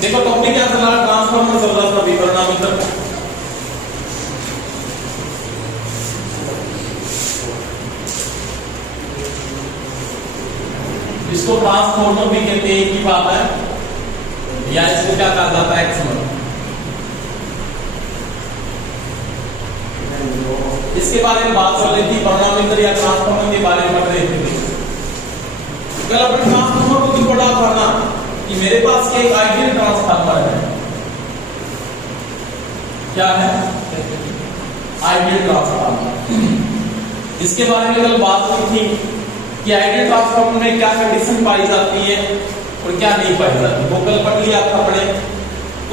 देखो टॉपिक क्या चल रहा है, ट्रांसफार्मर चल रहा था अभी परिणामीतर। इसको ट्रांसफार्मर भी कहते हैं, एक ही बात है, या इसको क्या कहा जाता है, एक्समर। इसके बारे में बात कर रही थी, परिणामीतर या ट्रांसफार्मर के बारे में पढ़ रहे थे। कल अपने ट्रांसफार्मर को क्यों पढ़ा था ना कि मेरे पास एक आइडियल ट्रांसफार्मर है। क्या है? Ideal transformer. इसके बारे में कल बात की थी कि आइडियल ट्रांसफार्मर में क्या कंडीशन पाई जाती है और क्या नहीं पाई जाती, वो कल पढ़ लिया था अपने।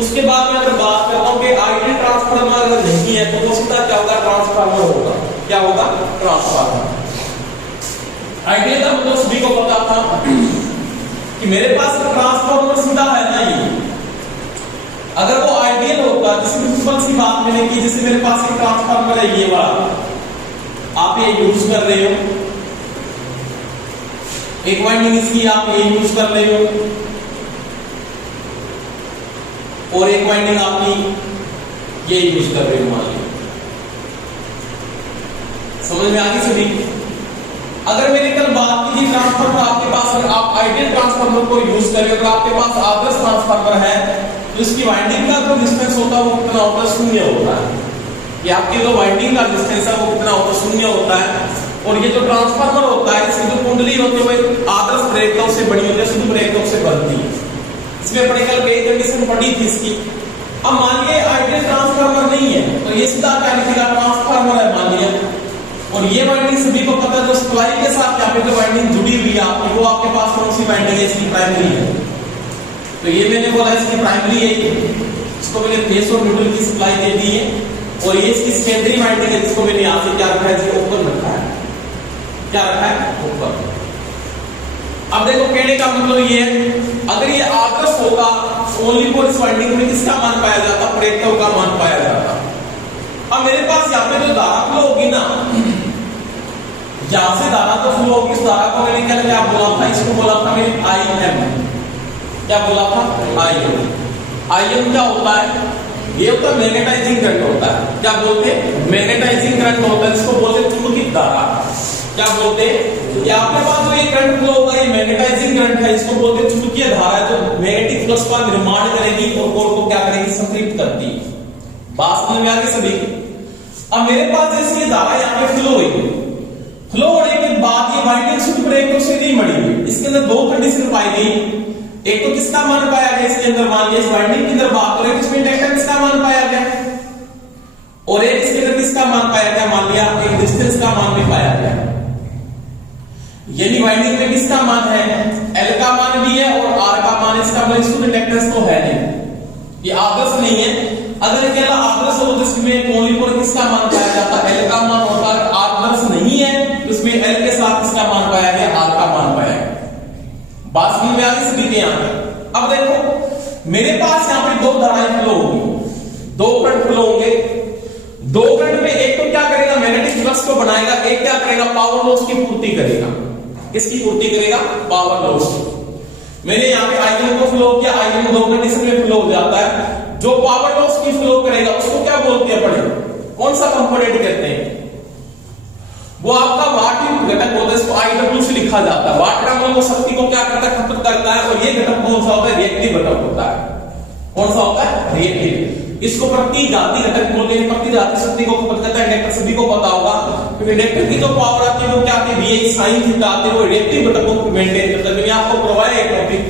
उसके बाद में अगर बात करता हूं कि आइडियल ट्रांसफार्मर अगर नहीं है तो वो सीधा क्या होगा, ट्रांसफार्मर होगा। क्या होगा? ट्रांसफार्मर। आइडियल का मतलब सभी को पता था कि मेरे पास ट्रांसफार्मर सीधा है ना, ये अगर वो आइडियल होता, जैसे सिंपल सी बात मैंने की, जैसे मेरे पास एक ट्रांसफार्मर है ये वाला, आप ये यूज कर रहे हो, एक वाइंडिंग इसकी आप ये यूज कर रहे हो और एक वाइंडिंग आपकी ये यूज कर रहे हो, मान लीजिए। समझ में आ गई सभी? अगर मैंने कल बात की थी ट्रांसफार्मर आपके पास, अगर आप आइडियल ट्रांसफार्मर को यूज करें, अगर आपके पास आदर्श ट्रांसफार्मर है तो इसकी वाइंडिंग का जो डिस्टेंस होता है वो कितना होता है, शून्य होता है। ये आपकी जो वाइंडिंग का डिस्टेंस है वो कितना होता है, शून्य होता है। और ये जो ट्रांसफार्मर होता है इसकी जो कुंडली होती है वो आदर्श प्रेरकताओं से बनी होती है, शुद्ध प्रेरकताओं से बनती है। इसमें अपने कल कई कंडीशन पढ़ी थी इसकी। अब मान लीजिए आइडियल ट्रांसफार्मर नहीं है तो ये सीधा क्या लिखेगा, ट्रांसफार्मर है मान लिया। और ये वाइंडिंग सभी को पता है, जो सप्लाई के साथ यहाँ पे जो वाइंडिंग जुड़ी हुई है आपकी, वो आपके पास कौन सी वाइंडिंग है, इसकी प्राइमरी है। तो ये मैंने बोला इसकी प्राइमरी है, इसको मैंने फेस और न्यूट्रल की सप्लाई दे दी है। और ये इसकी सेकेंडरी वाइंडिंग है, जिसको मैंने यहाँ से क्या रखा है, ओपन रखा है। क्या रखा है? ओपन। अब देखो कहने का मतलब ये है, अगर ये आदर्श होगा ओनली फॉर इस वाइंडिंग में किसका मान पाया जाता, प्रेरकताओं का मान पाया जाता। अब मेरे पास यहाँ पे जो धारा फ्लो होगी ना, यहां से धारा तो फ्लो होगी, इस धारा को मैंने क्या बोला था, इसको बोला था मैंने IM। क्या बोला था? IM। IM क्या होता है? ये होता है मैग्नेटाइजिंग करंट होता है। क्या बोलते हैं? मैग्नेटाइजिंग करंट होता है, इसको बोलते हैं चुंबकीय धारा। क्या बोलते हैं? ये आपके पास जो ये करंट फ्लो होगा ये मैग्नेटाइजिंग करंट है, इसको बोलते हैं चुंबकीय धारा, जो मैग्नेटिक फ्लक्स का निर्माण करेगी और कोर को क्या करेगी, संतृप्त करती है। बात समझ में आ गई सभी? अब मेरे पास जैसे ये धारा यहाँ पे फ्लो हुई, फ्लो होने के बाद ये वाइंडिंग शुद्ध प्रेरकताओं से नहीं बनी। इसके अंदर दो कंडीशन पाई गई। एक तो किसका मान पाया गया इसके अंदर, मान लिया इस वाइंडिंग के अंदर बात करें तो इसमें इंडक्टेंस का मान पाया गया, और एक इसके अंदर किसका मान पाया गया, मान लिया एक रेजिस्टेंस का मान भी पाया गया। यानी वाइंडिंग में किसका मान है, L का मान भी है और R का मान, इसका मतलब शुद्ध इंडक्टेंस तो है नहीं, ये आदर्श नहीं है। अगर अकेला आदर्श हो तो इसमें ओनली फॉर किसका मान पाया जाता है, L का मान होता है। आदर्श नहीं है तो इसमें L के साथ किसका मान पाया गया, R का मान पाया गया। बात समझ में आ गई सभी के यहाँ पे? अब देखो मेरे पास यहाँ पे दो धाराएं फ्लो होंगी, दो करंट फ्लो होंगे। दो करंट में एक तो क्या करेगा, मैग्नेटिक फ्लक्स को बनाएगा, एक क्या करेगा, पावर लॉस की पूर्ति करेगा। किसकी पूर्ति करेगा? पावर लॉस की। मैंने यहाँ पे आइगन को फ्लो किया, आइगन दो कंडीशन में फ्लो हो जाता है। जो पावर लॉस की फ्लो करेगा उसको क्या बोलते हैं, पढ़े कौन सा कंपोनेंट कहते हैं, वो आपका वाट घटक होता है, इसको IW से लिखा जाता है। वाट का मतलब वो शक्ति को क्या करता है, खपत करता है। और ये घटक कौन सा होता है, रिएक्टिव घटक होता है। कौन सा होता है? रिएक्टिव। इसको प्रति घाती घटक बोलते हैं, प्रति घाती शक्ति को खपत करता है। इंडक्टर सभी को पता होगा, क्योंकि इंडक्टर की जो पावर आती है वो क्या आती है, VI sin थीटा आती है, वो रिएक्टिव घटक को मेंटेन करता है। मैंने आपको करवाया एक टॉपिक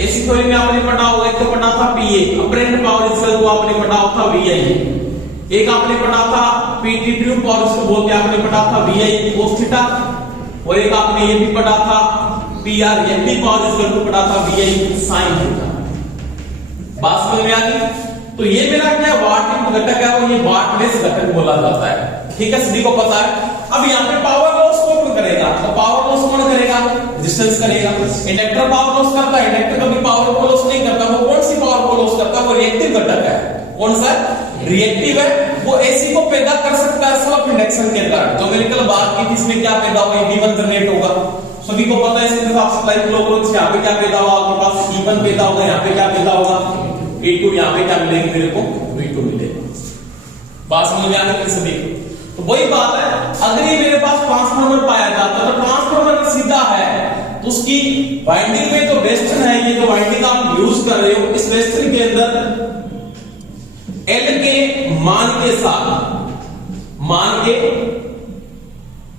ऐसी थ्योरी में आपने पढ़ा होगा, एक तो पढ़ा था PA अपरेंट पावर इक्वल को आपने पढ़ा था VI, एक आपने पढ़ा था PT ट्यूब पावर इसको बोलते हैं, आपने पढ़ा था VI cos थीटा, और एक आपने ये भी पढ़ा था PR रिएक्टिव पावर इक्वल को पढ़ा था VI sin थीटा। बात समझ में आ गई? तो ये मेरा क्या वाट घटक है और ये वाट बेस घटक बोला जाता है। ठीक है, सभी को पता है। अब यहाँ पे पावर लॉस कौन करेगा, तो पावर लॉस कौन करेगा, रेजिस्टेंस करेगा। इंडक्टर पावर लॉस करता है, इंडक्टर कभी पावर को लॉस नहीं करता। वो कौन सी पावर को लॉस करता है, वो रिएक्टिव घटक है। कौन सा? रिएक्टिव है। वो एसी को पैदा कर सकता है सेल्फ इंडक्शन के कारण। जो मैंने कल बात की थी इसमें क्या पैदा होगा, V1 जनरेट होगा। सभी को पता है इसके साथ सप्लाई फ्लो करो, यहाँ पे क्या पैदा होगा, आपके पास E1 पैदा होगा, यहाँ पे क्या पैदा होगा V2, यहाँ पे क्या मिलेगा मेरे को V2 मिलेगा। बात समझ में आ गई सभी को? तो वही बात है, अगर ये मेरे पास ट्रांसफार्मर पाया जाता है तो ट्रांसफार्मर सीधा है तो उसकी वाइंडिंग में जो वेस्टर्न है, ये जो वाइंडिंग आप यूज कर रहे हो, इस वेस्टर्न के अंदर L के मान के साथ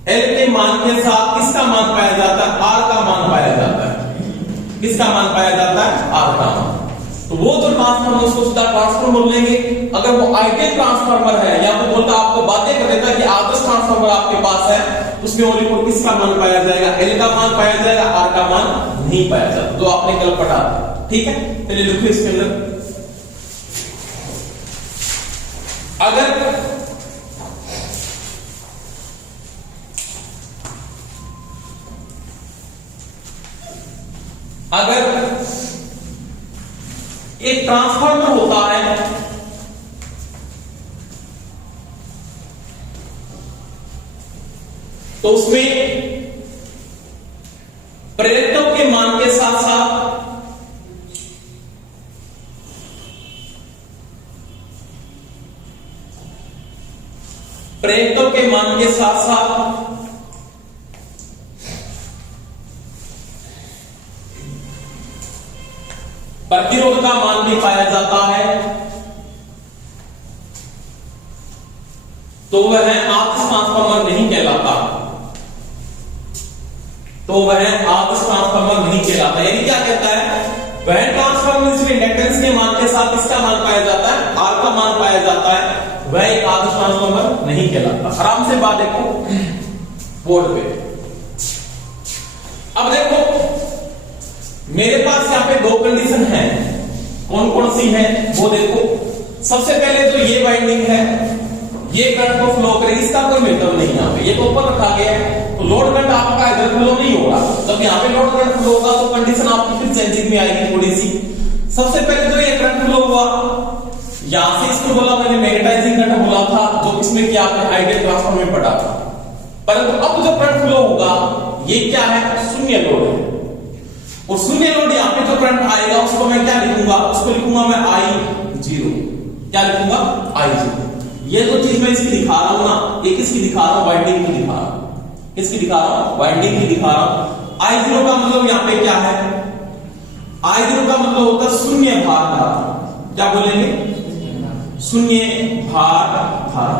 L के मान के साथ किसका मान पाया जाता है, R का मान पाया जाता है। किसका मान पाया जाता है, R का मान। तो वो जो ट्रांसफार्मर उसको सीधा ट्रांसफार्मर लेंगे। अगर वो आइडियल ट्रांसफार्मर है या वो बोलता आपको बातें कर देता है कि आदर्श ट्रांसफार्मर आपके पास है, उसमें ओनली फॉर किसका मान पाया जाएगा, L का मान पाया जाएगा, R का मान नहीं पाया जाता। जो आपने कल पढ़ा, ठीक है। चलिए लिखो इसके अंदर, अगर एक ट्रांसफार्मर होता है तो उसमें प्रेरितों के मान के साथ साथ प्रेरितों के मान के साथ साथ प्रतिरोध का मान भी पाया जाता है, तो वह आदर्श ट्रांसफार्मर नहीं कहलाता। तो वह आदर्श ट्रांसफार्मर नहीं कहलाता। यानी क्या कहता है, वह ट्रांसफार्मर जिसमें इंडक्टेंस के मान के साथ इसका मान पाया जाता है, R का मान पाया जाता है, वह एक आदर्श ट्रांसफार्मर नहीं कहलाता। आराम से बात देखो बोर्ड पे। अब देखो मेरे पास यहां पे दो कंडीशन है, कौन कौन सी है वो देखो। सबसे पहले तो ये वाइंडिंग है, ये करंट को फ्लो करेगी, इसका कोई मतलब नहीं यहां पे, ये तो ऊपर रखा गया है, तो लोड करंट आपका इधर फ्लो नहीं होगा। जब यहां पे लोड करंट फ्लो होगा तो कंडीशन आपकी फिर चेंजिंग में आएगी थोड़ी सी। सबसे पहले तो ये करंट फ्लो हुआ, यहां से इसको बोला मैंने मैग्नेटाइजिंग करंट बोला था, जो इसमें क्या आपने आइडियल ट्रांसफार्मर में पढ़ा था। परंतु अब जो करंट फ्लो होगा ये क्या है, शून्य लोड है। और शून्य लोड यहां पे जो करंट आएगा उसको मैं क्या लिखूंगा, उसको लिखूंगा मैं I0। क्या लिखूंगा, I0। ये जो चीज मैं इसकी दिखा रहा हूं ना, ये किसकी दिखा रहा हूं, वाइंडिंग की दिखा रहा हूं। किसकी दिखा रहा हूं, वाइंडिंग की दिखा रहा हूं। I0 का मतलब यहां पे क्या है, I0 का मतलब होता है शून्य भार धारा। क्या बोलेंगे, शून्य भार धारा।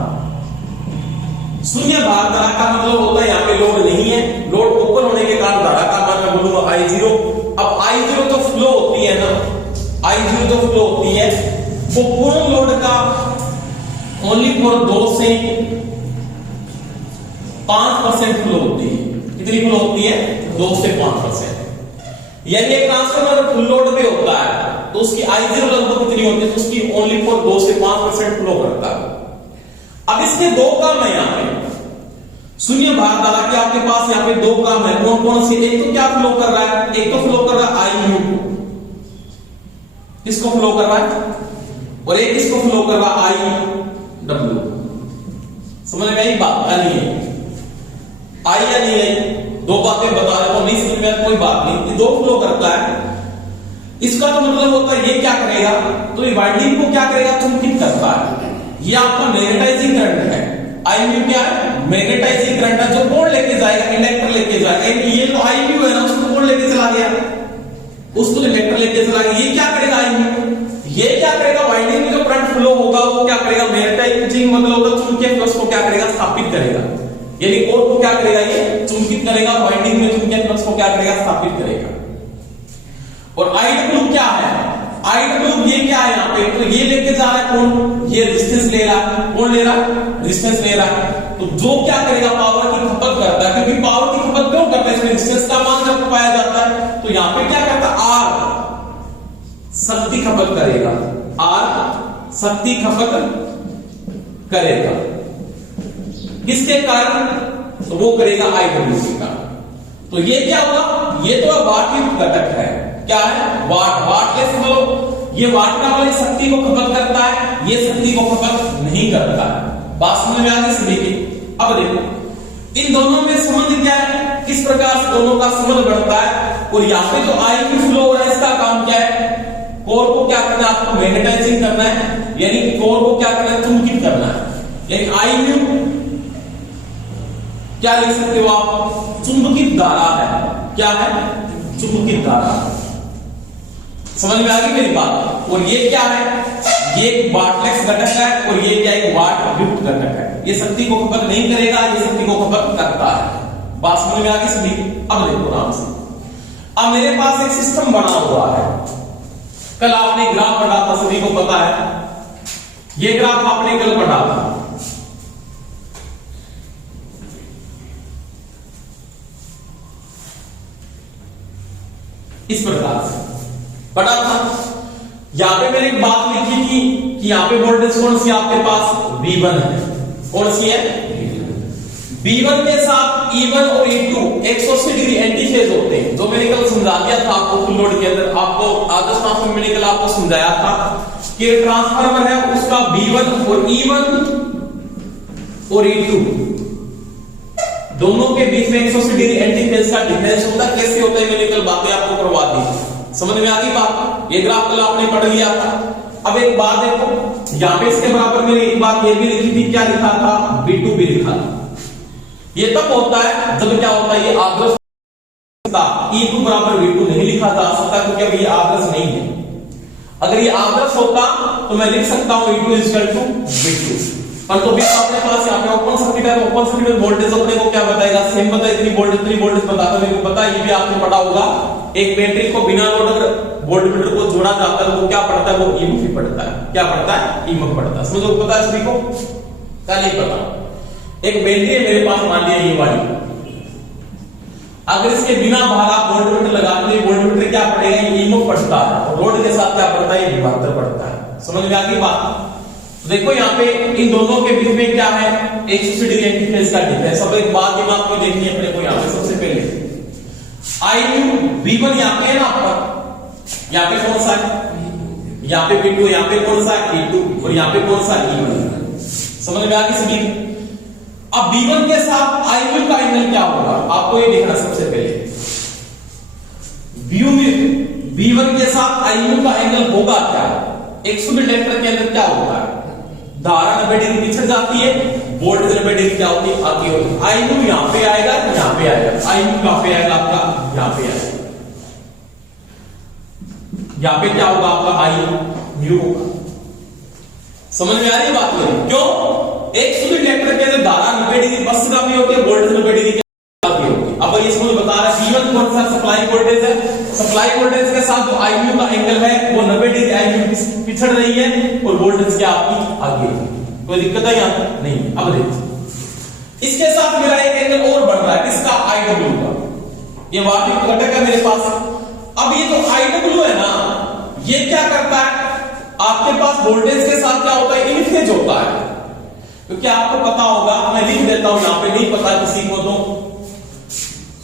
शून्य भार धारा का मतलब होता है यहां पे लोड नहीं है, लोड ओपन होने के कारण धारा का मान मैं बोलूंगा I0। अब I0 तो फ्लो होती है ना, I0 जो फ्लो होती है वो पूर्ण लोड का ओनली फॉर 2 से 5% फ्लो होती है। कितनी फ्लो होती है, 2 से 5%। यानी एक ट्रांसफार्मर फुल लोड पे होता है तो उसकी I0 लगभग कितनी होती है, तो उसकी ओनली फॉर 2 से 5% फ्लो करता है। अब इसके दो काम है यहां पे, शून्य भार धारा के आपके पास यहां पे दो काम है। कौन कौन से, एक तो क्या फ्लो कर रहा है, एक तो फ्लो कर रहा है IU, किसको फ्लो कर रहा है, और एक किसको फ्लो कर रहा है IW। समझ में आई बात, नहीं है आई या नहीं आई, दो बातें बता रहे हो, नहीं समझ में कोई बात नहीं, ये दो फ्लो करता है। इसका तो मतलब होता है ये क्या करेगा, तो ये वाइंडिंग को क्या करेगा, चुंबकित करता है। ये आपका मैग्नेटाइजिंग करंट है, IU क्या है, मैग्नेटाइजिंग करंट है, जो कौन लेके जाएगा, इंडक्टर लेके जाएगा। ये जो IU है ना उसको कौन लेके चला गया, उसको इंडक्टर लेके चला गया। ये क्या करेगा IU, ये क्या करेगा, वाइंडिंग में जो करंट फ्लो होगा वो क्या करेगा, मैग्नेटाइजिंग मतलब होगा चुंबकीय फ्लक्स को क्या करेगा, स्थापित करेगा। यानी कोर को क्या करेगा, ये चुंबकित करेगा, वाइंडिंग में चुंबकीय फ्लक्स को क्या करेगा, स्थापित करेगा। और IW क्या है, IW ये क्या है यहाँ पे, तो ये लेके जा रहा है कौन, ये रेजिस्टेंस ले रहा है, कौन ले रहा है, रेजिस्टेंस ले रहा है। तो जो क्या करेगा, पावर की खपत करता है, क्योंकि पावर की खपत क्यों करता है, इसमें रेजिस्टेंस का मान जब पाया जाता है तो यहाँ पे क्या करता है, R शक्ति खपत करेगा, R शक्ति खपत करेगा। किसके कारण, तो वो करेगा IW के कारण। तो ये क्या हुआ, ये तो वाट युक्त घटक है, क्या है, वाट, वाट कैसे बोलो, ये वाटना वाली शक्ति को खपत करता है, ये शक्ति को खपत नहीं करता है। बात समझ में आ गई सभी की? अब देखो इन दोनों में संबंध क्या है, किस प्रकार से दोनों का संबंध बढ़ता है। और यहाँ पे जो आई म्यू फ्लो हो रहा है इसका काम क्या है, कोर को क्या करना है, आपको मैग्नेटाइजिंग करना है, यानी कोर को क्या करना है, चुंबकित करना है। यानी आई म्यू क्या लिख सकते हो आप, चुंबकित धारा है। क्या है, चुंबकित धारा। समझ में आ गई मेरी बात? और ये क्या है, ये एक वाटलेस घटक है और ये क्या एक वाट युक्त घटक है। ये शक्ति को खपत नहीं करेगा, ये शक्ति को खपत करता है। बात समझ में आ गई सभी? अब देखो आराम से, अब मेरे पास एक सिस्टम बना हुआ है। कल आपने ग्राफ पढ़ा था, सभी को पता है, ये ग्राफ आपने कल पढ़ा था। इस प्रकार से पढ़ा था। यहां पे मैंने एक बात लिखी थी कि यहां पे वोल्टेज कौन सी आपके पास, V1 है। कौन सी है, V1 के साथ E1 और E2 180 डिग्री एंटी फेज होते हैं। जो मैंने कल समझा दिया था आपको फुल लोड के अंदर, आपको आदर्श ट्रांसफार्मर मैंने कल आपको समझाया था कि ट्रांसफार्मर है उसका V1 और E1 और E2 दोनों के बीच में 180 डिग्री एंटी फेज का डिफरेंस होता है। कैसे होता है मैंने कल बातें आपको करवा दी, समझ में आ गई बात? ये ग्राफ कल आपने पढ़ लिया था। अब एक बात देखो, यहां पे इसके बराबर मैंने एक बात ये भी लिखी थी, क्या लिखा था, V2 भी लिखा था। ये तब होता है जब क्या होता है, ये आदर्श E2 बराबर V2 नहीं लिखा जा सकता क्योंकि अब ये आदर्श नहीं है। अगर ये आदर्श होता तो मैं लिख सकता हूं E2 V2, पर तो भी अपने पास यहाँ पे ओपन सर्किट है, ओपन सर्किट वोल्टेज अपने को क्या बताएगा, सेम बताए, इतनी वोल्टेज बताता, मेरे को पता है, ये भी आपने पढ़ा होगा। एक बैटरी को बिना लोड अगर वोल्टमीटर को जोड़ा जाता है वो क्या पढ़ता है, वो ईएमएफ पढ़ता है। क्या पढ़ता है, ईएमएफ पढ़ता है। समझो, पता है सभी को? क्या नहीं पता? एक बैटरी है मेरे पास, मान लिया ये वाली, अगर इसके बिना बाहर आप वोल्टमीटर लगाते हैं, वोल्टमीटर क्या पढ़ेगा, ईएमएफ पढ़ता है, और लोड के साथ क्या पढ़ता है, विभक्तर पढ़ता है। समझ में आ गई बात? देखो यहाँ पे इन दोनों के बीच में क्या है, 180 डिग्री एंटी फेज का डिफरेंस। अब एक बात दिमाग में देखनी है अपने को, यहाँ पे सबसे पहले आई म्यू V1 यहाँ पे है ना आपका, यहाँ पे कौन सा है, यहाँ पे V2, यहाँ पे कौन सा है, E2, और यहाँ पे कौन सा E1। समझ में आ गई सभी? अब V1 के साथ आई म्यू का एंगल क्या होगा, आपको ये देखना सबसे पहले। V1 के साथ आई म्यू का एंगल होगा क्या, एक शुद्ध इंडक्टर के अंदर क्या होता है, धारा 90 डिग्री पिछड़ जाती है, वोल्टेज 90 डिग्री क्या होती है, आगे होती है। आई म्यू यहां पे आएगा, यहां पे आएगा, आई म्यू कहां पे आएगा आपका, यहां पे आएगा। यहां पे क्या होगा आपका, आई म्यू होगा। समझ में आ रही है बात? क्यों? एक शुद्ध इंडक्टर के अंदर धारा 90 डिग्री बस का भी होती है, वोल्टेज 90 डिग्री की होती है। अब ये समझ बता रहा है V1 कौन सा सप्लाई वोल्टेज है, सप्लाई वोल्टेज के साथ जो आई म्यू का एंगल है वो 90 डिग्री आई म्यू पिछड़ रही है, और वोल्टेज क्या आपकी आगे है। कोई दिक्कत है यहाँ? नहीं। अब देखो इसके साथ मेरा एक एंगल और बढ़ रहा है, किसका, आई डब्ल्यू का। ये वास्तविक घटक है मेरे पास। अब ये जो आई डब्ल्यू है ना, ये क्या करता है, आपके पास वोल्टेज के साथ क्या होता है, इन फेज होता है। क्योंकि आपको पता होगा, मैं लिख देता हूं यहाँ पे, नहीं पता किसी को तो,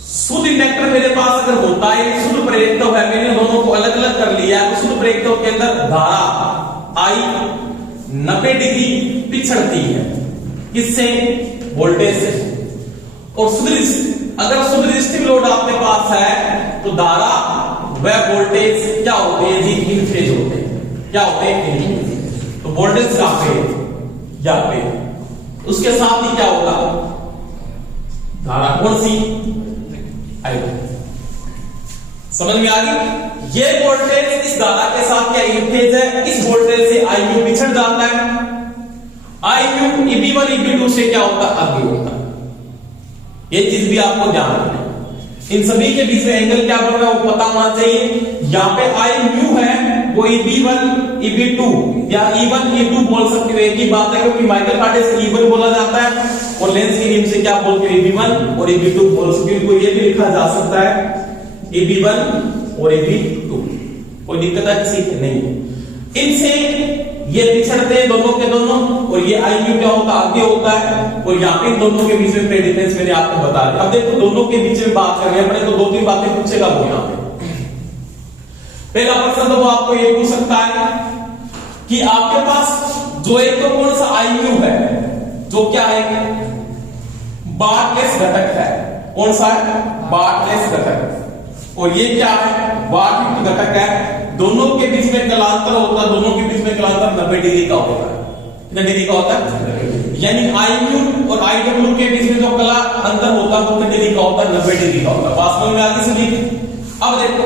शुद्ध इंडक्टर मेरे पास अगर होता है, शुद्ध प्रेरकत्व है, मैंने दोनों को अलग अलग कर लिया है। शुद्ध प्रेरकत्व के अंदर धारा आई 90 डिग्री पिछड़ती है, किससे, वोल्टेज से। और अगर शुद्ध रेजिस्टिव लोड आपके पास है तो धारा वह वोल्टेज क्या होते हैं जी, इन फेज होते हैं। क्या होते हैं, तो वोल्टेज कहां पे, यहां पे, उसके साथ ही क्या होगा, धारा कौन सी, आई। समझ में आ गई? ये वोल्टेज इस धारा के साथ क्या इन फेज है, इस वोल्टेज से आई म्यू पिछड़ जाता है, आई म्यू EB1 EB2 से क्या होता है, आगे होता है। ये चीज भी आपको ध्यान रखना है। इन सभी के बीच में एंगल क्या बन रहा है वो पता होना चाहिए। यहाँ पे आई म्यू है वो EB1 EB2 या E1 E2 बोल सकते हो, एक ही बात है, क्योंकि माइकल फारेडे से E1 बोला जाता है और लेंस के नियम से क्या बोलते हैं, EB1 और EB2 बोल सकते हो। ये भी लिखा जा सकता है EB1 और EB2, कोई दिक्कत है किसी की नहीं। इनसे ये पिछड़ते हैं दोनों के दोनों, और ये आई म्यू क्या होता है, आगे होता है, और यहाँ पे दोनों के बीच में प्रेडिफरेंस मैंने आपको बता दिया। अब देखो दोनों के बीच में बात कर रहे हैं अपने, तो दो तीन बातें पूछेगा वो यहाँ पे। पहला प्रश्न तो वो आपको ये पूछ सकता है कि आपके पास जो एक तो कौन सा आईयू है जो क्या है बार्टलेस घटक है, कौन सा है बार्टलेस घटक, और ये क्या है बार्ट घटक है। दोनों के बीच में कलांतर होता है, दोनों के बीच में कलांतर 90 डिग्री का होता है। कितने डिग्री का होता है, यानी आईयू और आईडब्ल्यू के बीच में जो कला अंतर होता है वो कितने डिग्री का होता है 90 डिग्री का होता है। बात समझ में आती सभी। अब देखो,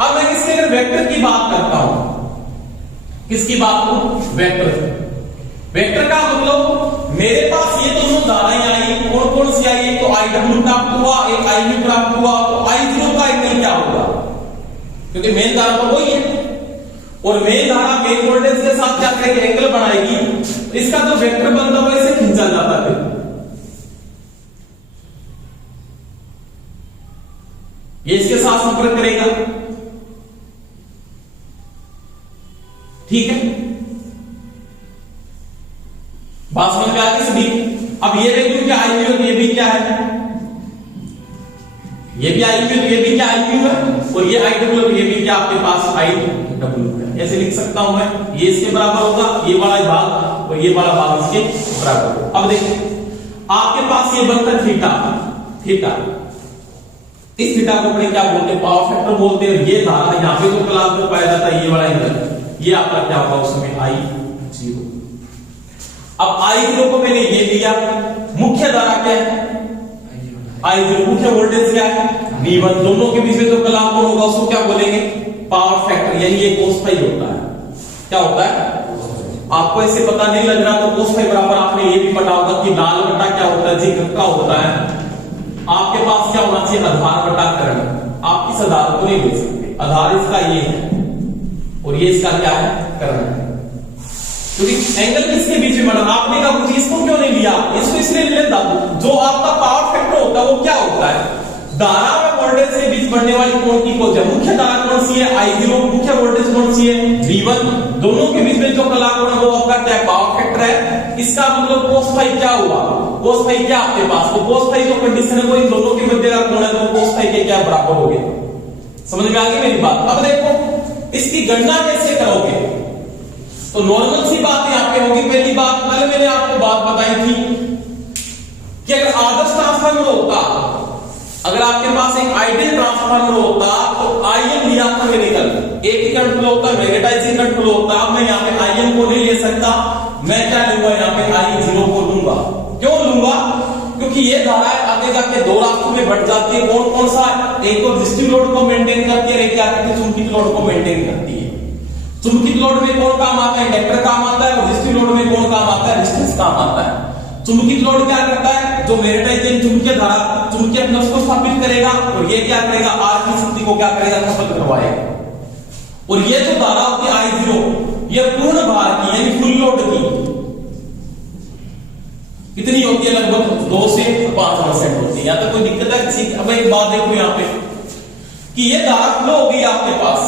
अब मैं इसके अगर वेक्टर की बात करता हूं, किसकी बात करूं वेक्टर, वेक्टर का मतलब मेरे पास ये दोनों धाराएं आई, कौन कौन सी आई, तो आईडब्ल्यू प्राप्त हुआ, एक आईयू प्राप्त हुआ, तो आई0 का एंगल क्या होगा, क्योंकि मेन धारा तो वही है और मेन धारा मेन वोल्टेज के साथ क्या करेगी एंगल बनाएगी, इसका जो वेक्टर बनता है वैसे खींचा जाता है, ये इसके साथ संपर्क करेगा, ठीक है। बात समझ में आ गई सभी। अब ये वैल्यू क्या आई हुई, ये भी क्या है, ये भी आई हुई, ये भी क्या आई हुई है, और ये आई डब्ल्यू, ये भी क्या आपके पास आई डब्ल्यू है। ऐसे लिख सकता हूं मैं, ये इसके बराबर होगा, ये वाला भाग और ये वाला भाग इसके बराबर होगा। अब देखिए आपके पास ये बनता है थीटा, थीटा, इस थीटा को अपने क्या बोलते हैं पावर फैक्टर बोलते हैं। ये धारा यहां पे जो कलांतर पाया जाता है ये वाला एंगल, ये आपका क्या होगा उसमें I0। अब I0 को मैंने ये लिया, मुख्य धारा क्या है I0, मुख्य वोल्टेज क्या है V1, दोनों के बीच में जो कलांतर होगा उसको क्या बोलेंगे पावर फैक्टर, यानी ये cos फाई होता है। क्या होता है आपको ऐसे पता नहीं लग रहा तो cos फाई बराबर आपने ये भी पता होगा कि लाल बटा क्या होता है जी घटका होता है। आपके पास क्या होना चाहिए आधार बटा करण, आप इस आधार को नहीं ले सकते, आधार इसका ये है और ये इसका क्या है करण है, क्योंकि एंगल किसके बीच में बना, आपने कहा मुझे इसको क्यों नहीं लिया, इसको इसलिए ले लेता जो आपका पावर फैक्टर होता है वो क्या होता है धारा और वोल्टेज के बीच बढ़ने वाली कोण की को, मुख्य धारा कौन सी है I0, मुख्य वोल्टेज कौन सी है V1, दोनों के बीच में जो कला कोण है वो आपका क्या पावर फैक्टर है। इसका मतलब cos फाई क्या हुआ, cos फाई क्या आपके पास, तो cos फाई जो कंडीशन है वो इन दोनों के मध्य का कोण है, तो cos फाई के क्या बराबर हो गया। समझ में आ गई मेरी बात। अब देखो इसकी गणना कैसे करोगे, तो नॉर्मल सी बात यहाँ पे होगी। पहली बात कल मैंने आपको बात बताई थी कि अगर आदर्श ट्रांसफार्मर होता, अगर आपके पास एक आइडियल ट्रांसफार्मर होता तो आईएम लिया था मैंने कल, एक ही करंट फ्लो होता, मैग्नेटाइजिंग करंट फ्लो होता। अब मैं यहाँ पे आईएम को नहीं ले सकता, मैं क्या लूंगा यहाँ पे I0 को लूंगा। क्यों लूंगा, क्योंकि ये धारा आगे जाके दो रास्तों में बढ़ जाती है। कौन कौन सा, एक तो रेजिस्टिव लोड को मेंटेन करती है, एक क्या करती है चुंबकीय लोड को मेंटेन करती है। चुंबकीय लोड में कौन काम आता है इंडक्टर काम आता है, और रेजिस्टिव लोड में कौन काम आता है रेजिस्टेंस काम आता है। चुंबकीय लोड क्या करता है, जो मैग्नेटाइजिंग चुंबकीय धारा चुंबकीय फ्लक्स को स्थापित करेगा, और ये क्या करेगा आर की शक्ति को क्या करेगा खपत करवाएगा। और ये जो धारा होती है I0 ये पूर्ण भार की यानी फुल लोड की कितनी होती है, लगभग 2 से 5% होती है। यहाँ तक कोई दिक्कत है किसी। अब एक बात देखो यहाँ पे कि ये धारा फ्लो होगी आपके पास,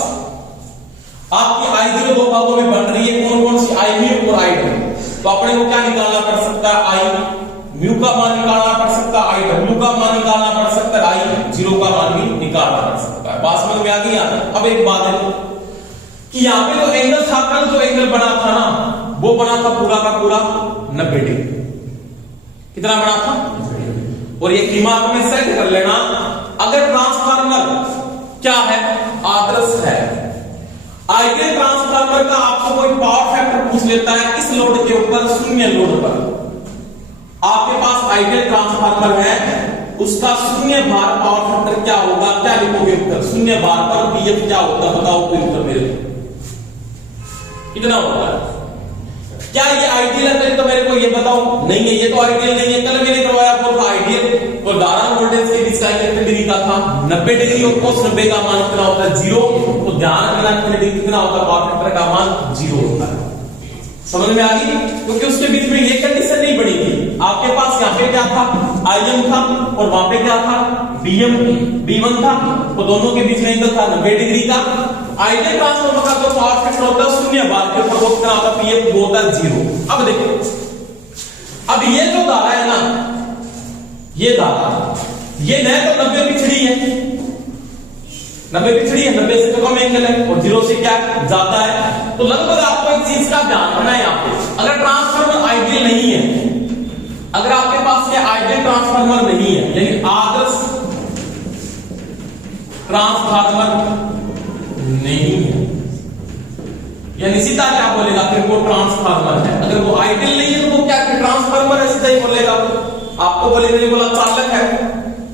आपकी I0 दो भागों में बन रही है, कौन कौन सी I और I2। तो अपने को क्या निकालना पड़ सकता है I म्यू का मान निकालना पड़ सकता है, I W का मान निकालना पड़ सकता है, I0 का मान भी निकालना पड़ सकता है। बात समझ में आ गई। अब एक बात है कि यहाँ पे जो एंगल था, कल जो एंगल बना था ना वो बना था पूरा का पूरा 90 डिग्री। कितना बना था, और ये दिमाग में सेट कर लेना, अगर ट्रांसफार्मर क्या है आदर्श है, आइडियल ट्रांसफार्मर का आपको कोई पावर फैक्टर पूछ लेता है इस लोड के ऊपर, शून्य लोड पर आपके पास आइडियल ट्रांसफार्मर है, उसका शून्य भार पावर फैक्टर क्या होगा, क्या लिखोगे उत्तर, शून्य भार पर पीएफ क्या होता है बताओ कोई उत्तर मेरे को कितना होता है। क्या ये आइडियल है तो मेरे को ये बताओ, नहीं है ये तो आइडियल नहीं है। कल मैंने करवाया वो था आइडियल, तो धारा वोल्टेज के बीच का कितने डिग्री का था 90 डिग्री, और cos 90 का मान कितना होता है 0। तो ध्यान रखना कितने डिग्री कितना होता है पावर फैक्टर का मान 0 होता है। समझ में आ गई, क्योंकि उसके बीच में ये कंडीशन नहीं बनी थी। आपके पास यहाँ पे क्या था IM था, और वहां पे क्या था BM B1 था, तो दोनों के बीच में एंगल था 90 डिग्री का। आइडियल ट्रांसफार्मर का जो पावर फैक्टर होता है शून्य भार के ऊपर वो कितना होता है पीएफ वो होता है 0। अब देखो, अब ये जो धारा है ना, ये धारा ये न तो 90 पिछड़ी है, 90 पिछड़ी है, 90 से तो कम एंगल है और 0 से क्या ज्यादा है। तो लगभग आपको एक चीज का ध्यान रखना है यहाँ पे, अगर ट्रांसफार्मर आइडियल नहीं है, अगर आपके पास ये आइडियल ट्रांसफार्मर नहीं है, यानी आदर्श ट्रांसफार्मर नहीं है, यानी सीधा क्या बोलेगा फिर वो ट्रांसफार्मर है। अगर वो आइडियल नहीं है तो वो क्या ट्रांसफार्मर है, सीधा ही बोलेगा। आपको बोलेगा ये बोला चालक है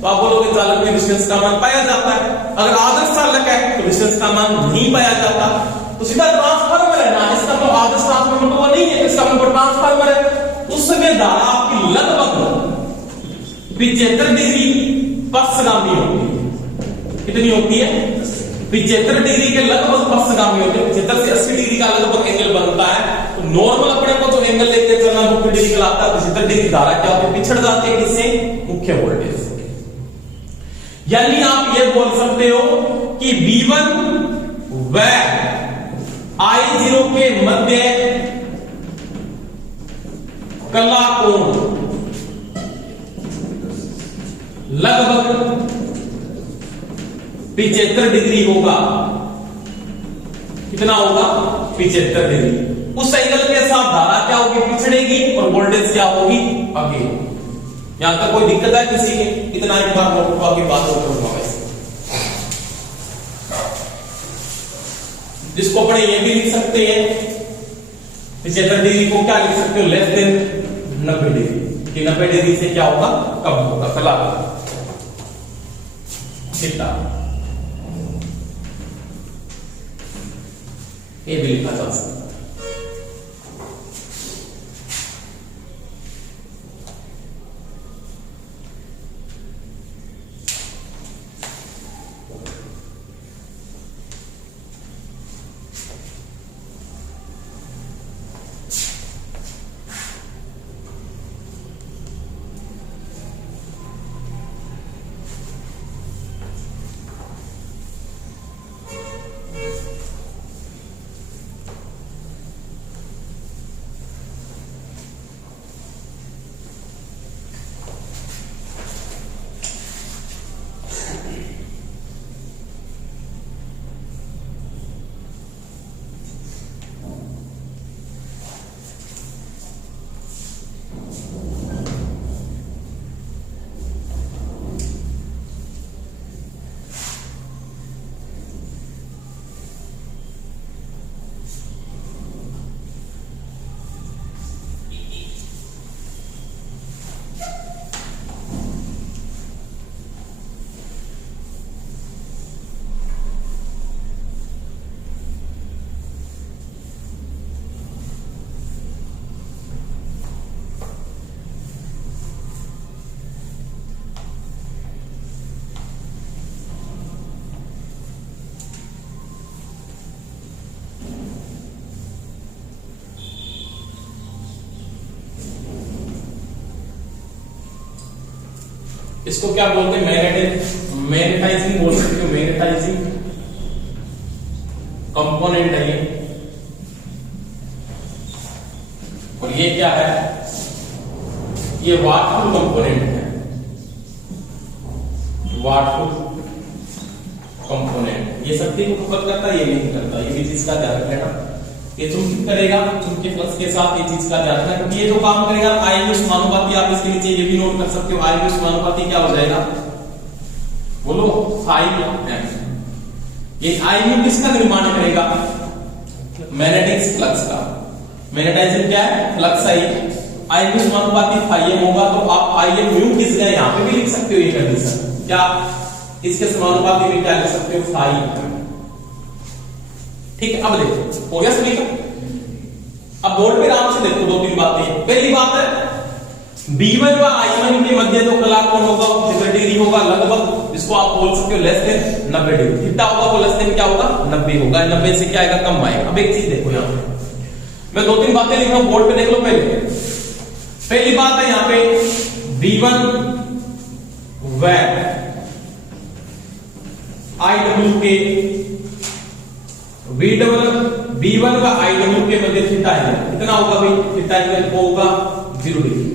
तो आप बोलोगे चालक में डिस्टेंस का मान पाया जाता है। अगर आदर्श चालक है तो डिस्टेंस का मान नहीं पाया जाता, तो सीधा ट्रांसफार्मर है ना, इसका मतलब आदर्श ट्रांसफार्मर तो वो नहीं है, इसका मतलब ट्रांसफार्मर है। उस समय धारा आपकी लगभग 75 डिग्री पक्षगामी होती है। कितनी होती है? 75 डिग्री के लगभग पक्षगामी होते हैं। 75 से 80 डिग्री का लगभग एंगल बनता है। तो नॉर्मल अपने को जो एंगल लेके चलना 90 डिग्री का आता है, 75 डिग्री धारा क्या होती है? पिछड़ जाती है किससे? मुख्य वोल्टेज से। यानी आप ये बोल सकते हो कि V1 व I0 के मध्य कला कोण लगभग 75 डिग्री होगा। कितना होगा? 75 डिग्री। उस एंगल के साथ धारा क्या होगी? पिछड़ेगी और वोल्टेज क्या होगी? आगे। यहां तक कोई दिक्कत है किसी के? इतना एक बार नोट आगे बात करूंगा। वैसे जिसको अपने ये भी लिख सकते हैं 75 डिग्री को क्या लिख सकते हो? लेस देन 90 डिग्री, कि 90 डिग्री से क्या होगा? कम होगा। चला कितना ये भी लिखा जा सकता है। इसको क्या बोलते हैं? मैग्नेटाइजिंग बोल सकते हो। मैग्नेटाइजिंग कंपोनेंट है ये। और ये क्या है? ये वाटफुल कंपोनेंट है। वाटफुल कंपोनेंट ये शक्ति को खपत करता है, ये नहीं करता। ये भी चीज का ध्यान रख लेना। ये चुंबकित करेगा, चुंबकीय फ्लक्स के साथ ये चीज का ध्यान रखना, क्योंकि ये जो काम करेगा आयनिक समानुपाती। आप इसके नीचे ये भी नोट कर सकते हो, आयनिक समानुपाती क्या हो जाएगा? बोलो, फाइव। ये आयनिक किसका निर्माण करेगा? मैग्नेटिक फ्लक्स का। मैग्नेटाइजिंग क्या है? फ्लक्स है। आयनिक समानुपाती फाइव होगा, तो आप आईएम म्यू किस गए यहां पे भी लिख सकते हो। ये कंडीशन क्या इसके समानुपाती में क्या लिख सकते हो? फाइव। ठीक है, अब देखो हो गया सभी का। अब बोर्ड पे आराम से देखो 2-3 बातें। पहली बात है B1 व I1 के मध्य जो कला कोण होगा 75 डिग्री होगा लगभग, जिसको आप बोल सकते हो लेस देन 90 डिग्री। कितना होगा वो? लेस देन क्या होगा? 90 होगा। 90 से क्या आएगा? कम आएगा। अब एक चीज देखो यहां पे, मैं 2-3 बातें लिख रहा हूं, बोर्ड पे देख लो। पहली बात है यहां पे B1 व IW के B1 व IW के मध्य थीटा एंगल कितना होगा भाई? थीटा एंगल को होगा 0 डिग्री।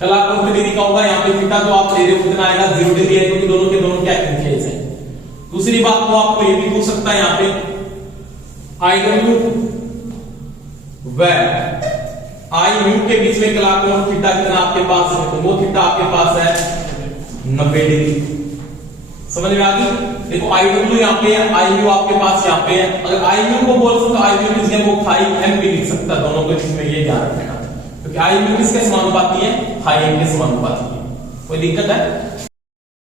कला कोण कितनी डिग्री का होगा? यहाँ पे थीटा जो आप ले रहे हो कितना आएगा? 0 डिग्री है, क्योंकि दोनों के दोनों क्या इंक्लिनेशन है। दूसरी बात को आपको ये भी पूछ सकता है यहां पे IW वेर आई म्यू के बीच में कला कोण थीटा कितना आपके पास है, तो वो थीटा आपके पास है 90 डिग्री। समझ में आ गई? देखो IW यहाँ पे है, IU आपके पास यहाँ पे है। अगर IU को बोल सकते IU की जगह वो फाई m भी लिख सकता, दोनों को इसमें ये ध्यान रखना, क्योंकि IU किसके समानुपाती है, फाई m के समानुपाती है। कोई दिक्कत है?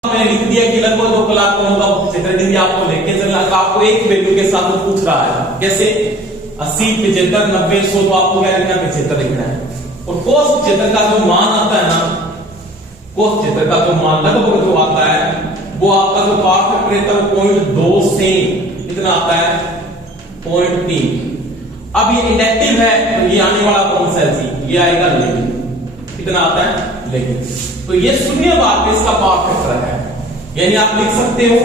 मैंने लिख दिया कि लगभग 2 कला कोण का 75 डिग्री आपको लेके चलना, आपको एक वैल्यू के साथ वो पूछ रहा है कैसे 80, 75, 90, 100, तो आपको क्या लिखना है, 75 लिखना है। और cos 75 का जो मान आता है ना, cos 75 का जो मान लगभग जो आता है वो आपका जो पावर फैक्टर रहता है वो 0.2 से कितना आता है 0.3। अब ये इंडक्टिव है तो ये आने वाला कौन सा है जी, ये आएगा लेकिन, कितना आता है लेकिन, तो ये शून्य भार पे इसका पावर फैक्टर है, यानी आप लिख सकते हो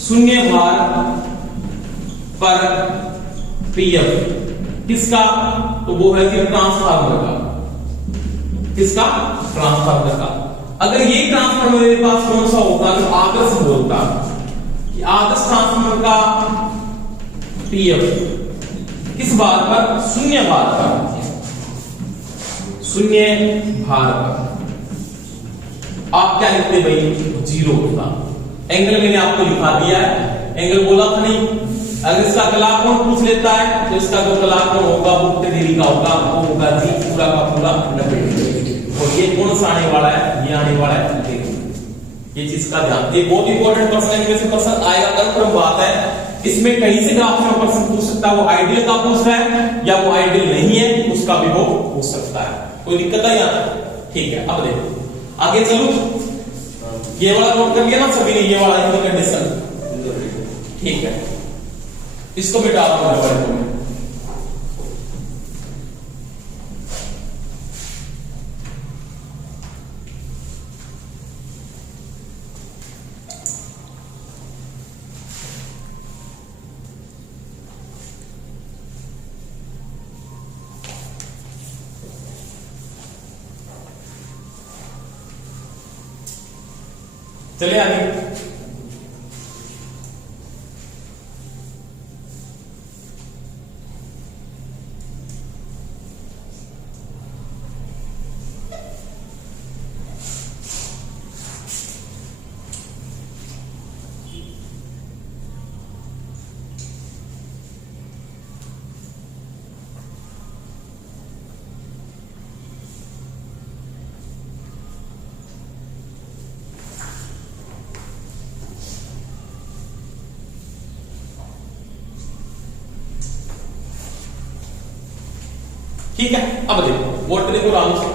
शून्य भार पर पीएफ किसका, तो वो है जी ट्रांसफार्मर का, किसका, ट्रांसफार्मर का। अगर ये ट्रांसफार्मर मेरे पास कौन सा होता तो आदर्श बोलता कि आदर्श ट्रांसफार्मर का पीएफ किस भार पर, शून्य भार पर, शून्य भार पर आप क्या लिखते भाई, 0 होता। एंगल मैंने आपको लिखा दिया है, एंगल बोला था नहीं। अगर इसका कलाक कोण पूछ लेता है तो इसका जो कलाक कोण होगा वो कितने डिग्री का होगा, वो होगा जी पूरा का पूरा 90 डिग्री। और ये कौन सा आने वाला है, ये आने वाला है देखो, ये चीज का ध्यान, ये बहुत इंपॉर्टेंट क्वेश्चन है, इसमें क्वेश्चन आएगा, कंफर्म बात है। इसमें कहीं से ग्राफ में क्वेश्चन पूछ सकता है, वो आइडियल का पूछ रहा है या वो आइडियल नहीं है उसका भी वो पूछ सकता है, कोई दिक्कत है यहाँ? ठीक है, अब देखो आगे चलो, ये वाला नोट कर लिया ना सभी ने, ये वाला कंडीशन, ठीक है, इसको मिटा दूंगा। चलिए आगे, ठीक है। अब देखो वोल्टेज को आराम से,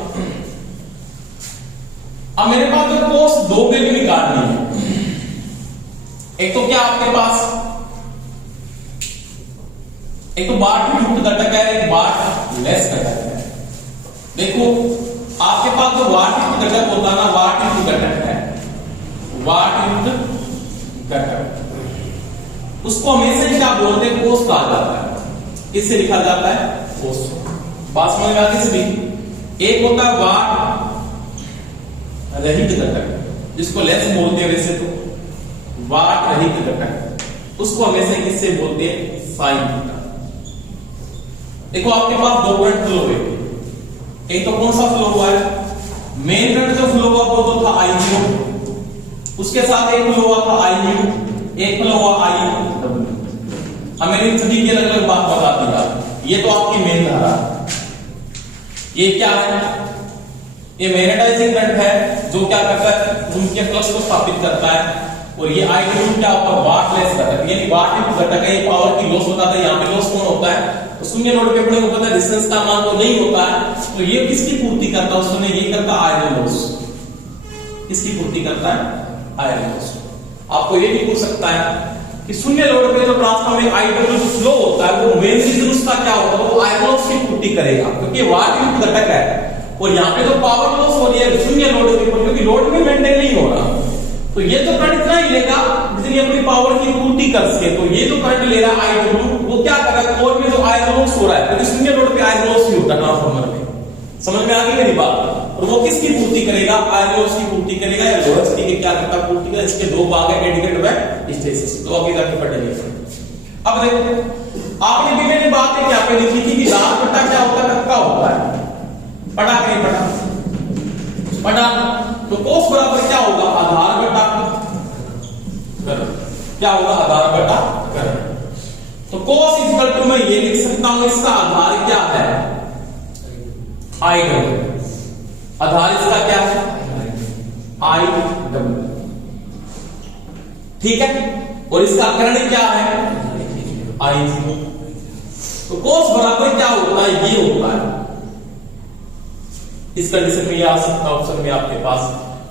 अब मेरे पास जो कोस 2 वैल्यू निकालनी है, एक तो क्या आपके पास, एक तो वाट युक्त घटक है, एक वाट लेस घटक है। देखो आपके पास जो वाट युक्त घटक होता है ना, वाट युक्त घटक है, वाट युक्त घटक, उसको हमेशा क्या बोलते हैं, कोस कहा जाता है। किससे लिखा जाता है, कोस। बात समझ में आ गई सभी? एक होता है वाट रहित घटक, जिसको लेस बोलते हैं वैसे तो, वाट रहित घटक, उसको हमेशा किससे बोलते हैं, साइन थीटा। देखो आपके पास 2 करंट फ्लो हुए, एक तो कौन सा फ्लो हुआ है, मेन करंट जो फ्लो हुआ वो तो था I0, उसके साथ एक फ्लो हुआ था IU, एक फ्लो हुआ IW। अब मैंने इन सभी की अलग अलग बात बता दिया। ये तो आपकी मेन धारा, ये क्या है, ये मैग्नेटाइजिंग करंट है जो क्या करता है, उनके फ्लक्स को स्थापित करता है। और ये IW क्या होता है, वाट लेस घटक, यानी वाट युक्त घटक है, ये पावर की लॉस बताता है। यहाँ पे लॉस कौन होता है, तो शून्य लोड पे अपने को पता है रेजिस्टेंस का मान तो नहीं होता है, तो ये किसकी पूर्ति करता है, उसने ये करता है आयरन लॉस। किसकी पूर्ति करता है, आयरन लॉस। आपको ये भी पूछ सकता है कि शून्य लोड पे जो ट्रांसफार्मर में IW जो फ्लो होता है वो मेन चीज उसका क्या होता है, वो आयरन लॉस की पूर्ति करेगा, क्योंकि वाट युक्त घटक है। और यहाँ पे जो पावर लॉस हो रही है शून्य लोड के ऊपर, क्योंकि लोड में मेंटेन नहीं हो रहा, तो ये तो करंट इतना ही लेगा जितनी अपनी पावर की पूर्ति कर सके। तो ये जो करंट ले रहा है IW, वो क्या कर रहा है, कोर में जो आयरन लॉस हो रहा है, क्योंकि शून्य लोड पे आयरन लॉस ही होता है ट्रांसफार्मर में। समझ में आ गई मेरी बात? और वो किसकी पूर्ति करेगा, आयरन लॉस की पूर्ति करेगा, या लोड की क्या करता है पूर्ति का, इसके दो भाग है एडिकेट व हिस्टैरिसीस, तो आगे जाके पढ़ेंगे। अब देखो आपने भी मैंने बात क्या पे लिखी थी कि लाभ बटा क्या होता है, कक्का होता है, पढ़ा कि नहीं पढ़ा, पढ़ा। तो कोस बराबर क्या होगा, आधार बटा कर्ण, क्या होगा, आधार बटा कर्ण। तो कोस इक्वल टू मैं ये लिख सकता हूं, इसका आधार क्या है, आई डब्ल्यू, आधार इसका क्या है, आई डब्ल्यू, ठीक है। और इसका कर्ण क्या है, आई जीरो। तो कोस बराबर क्या होता है, ये होता है। इस कंडीशन में ये आ सकता है ऑप्शन में आपके पास।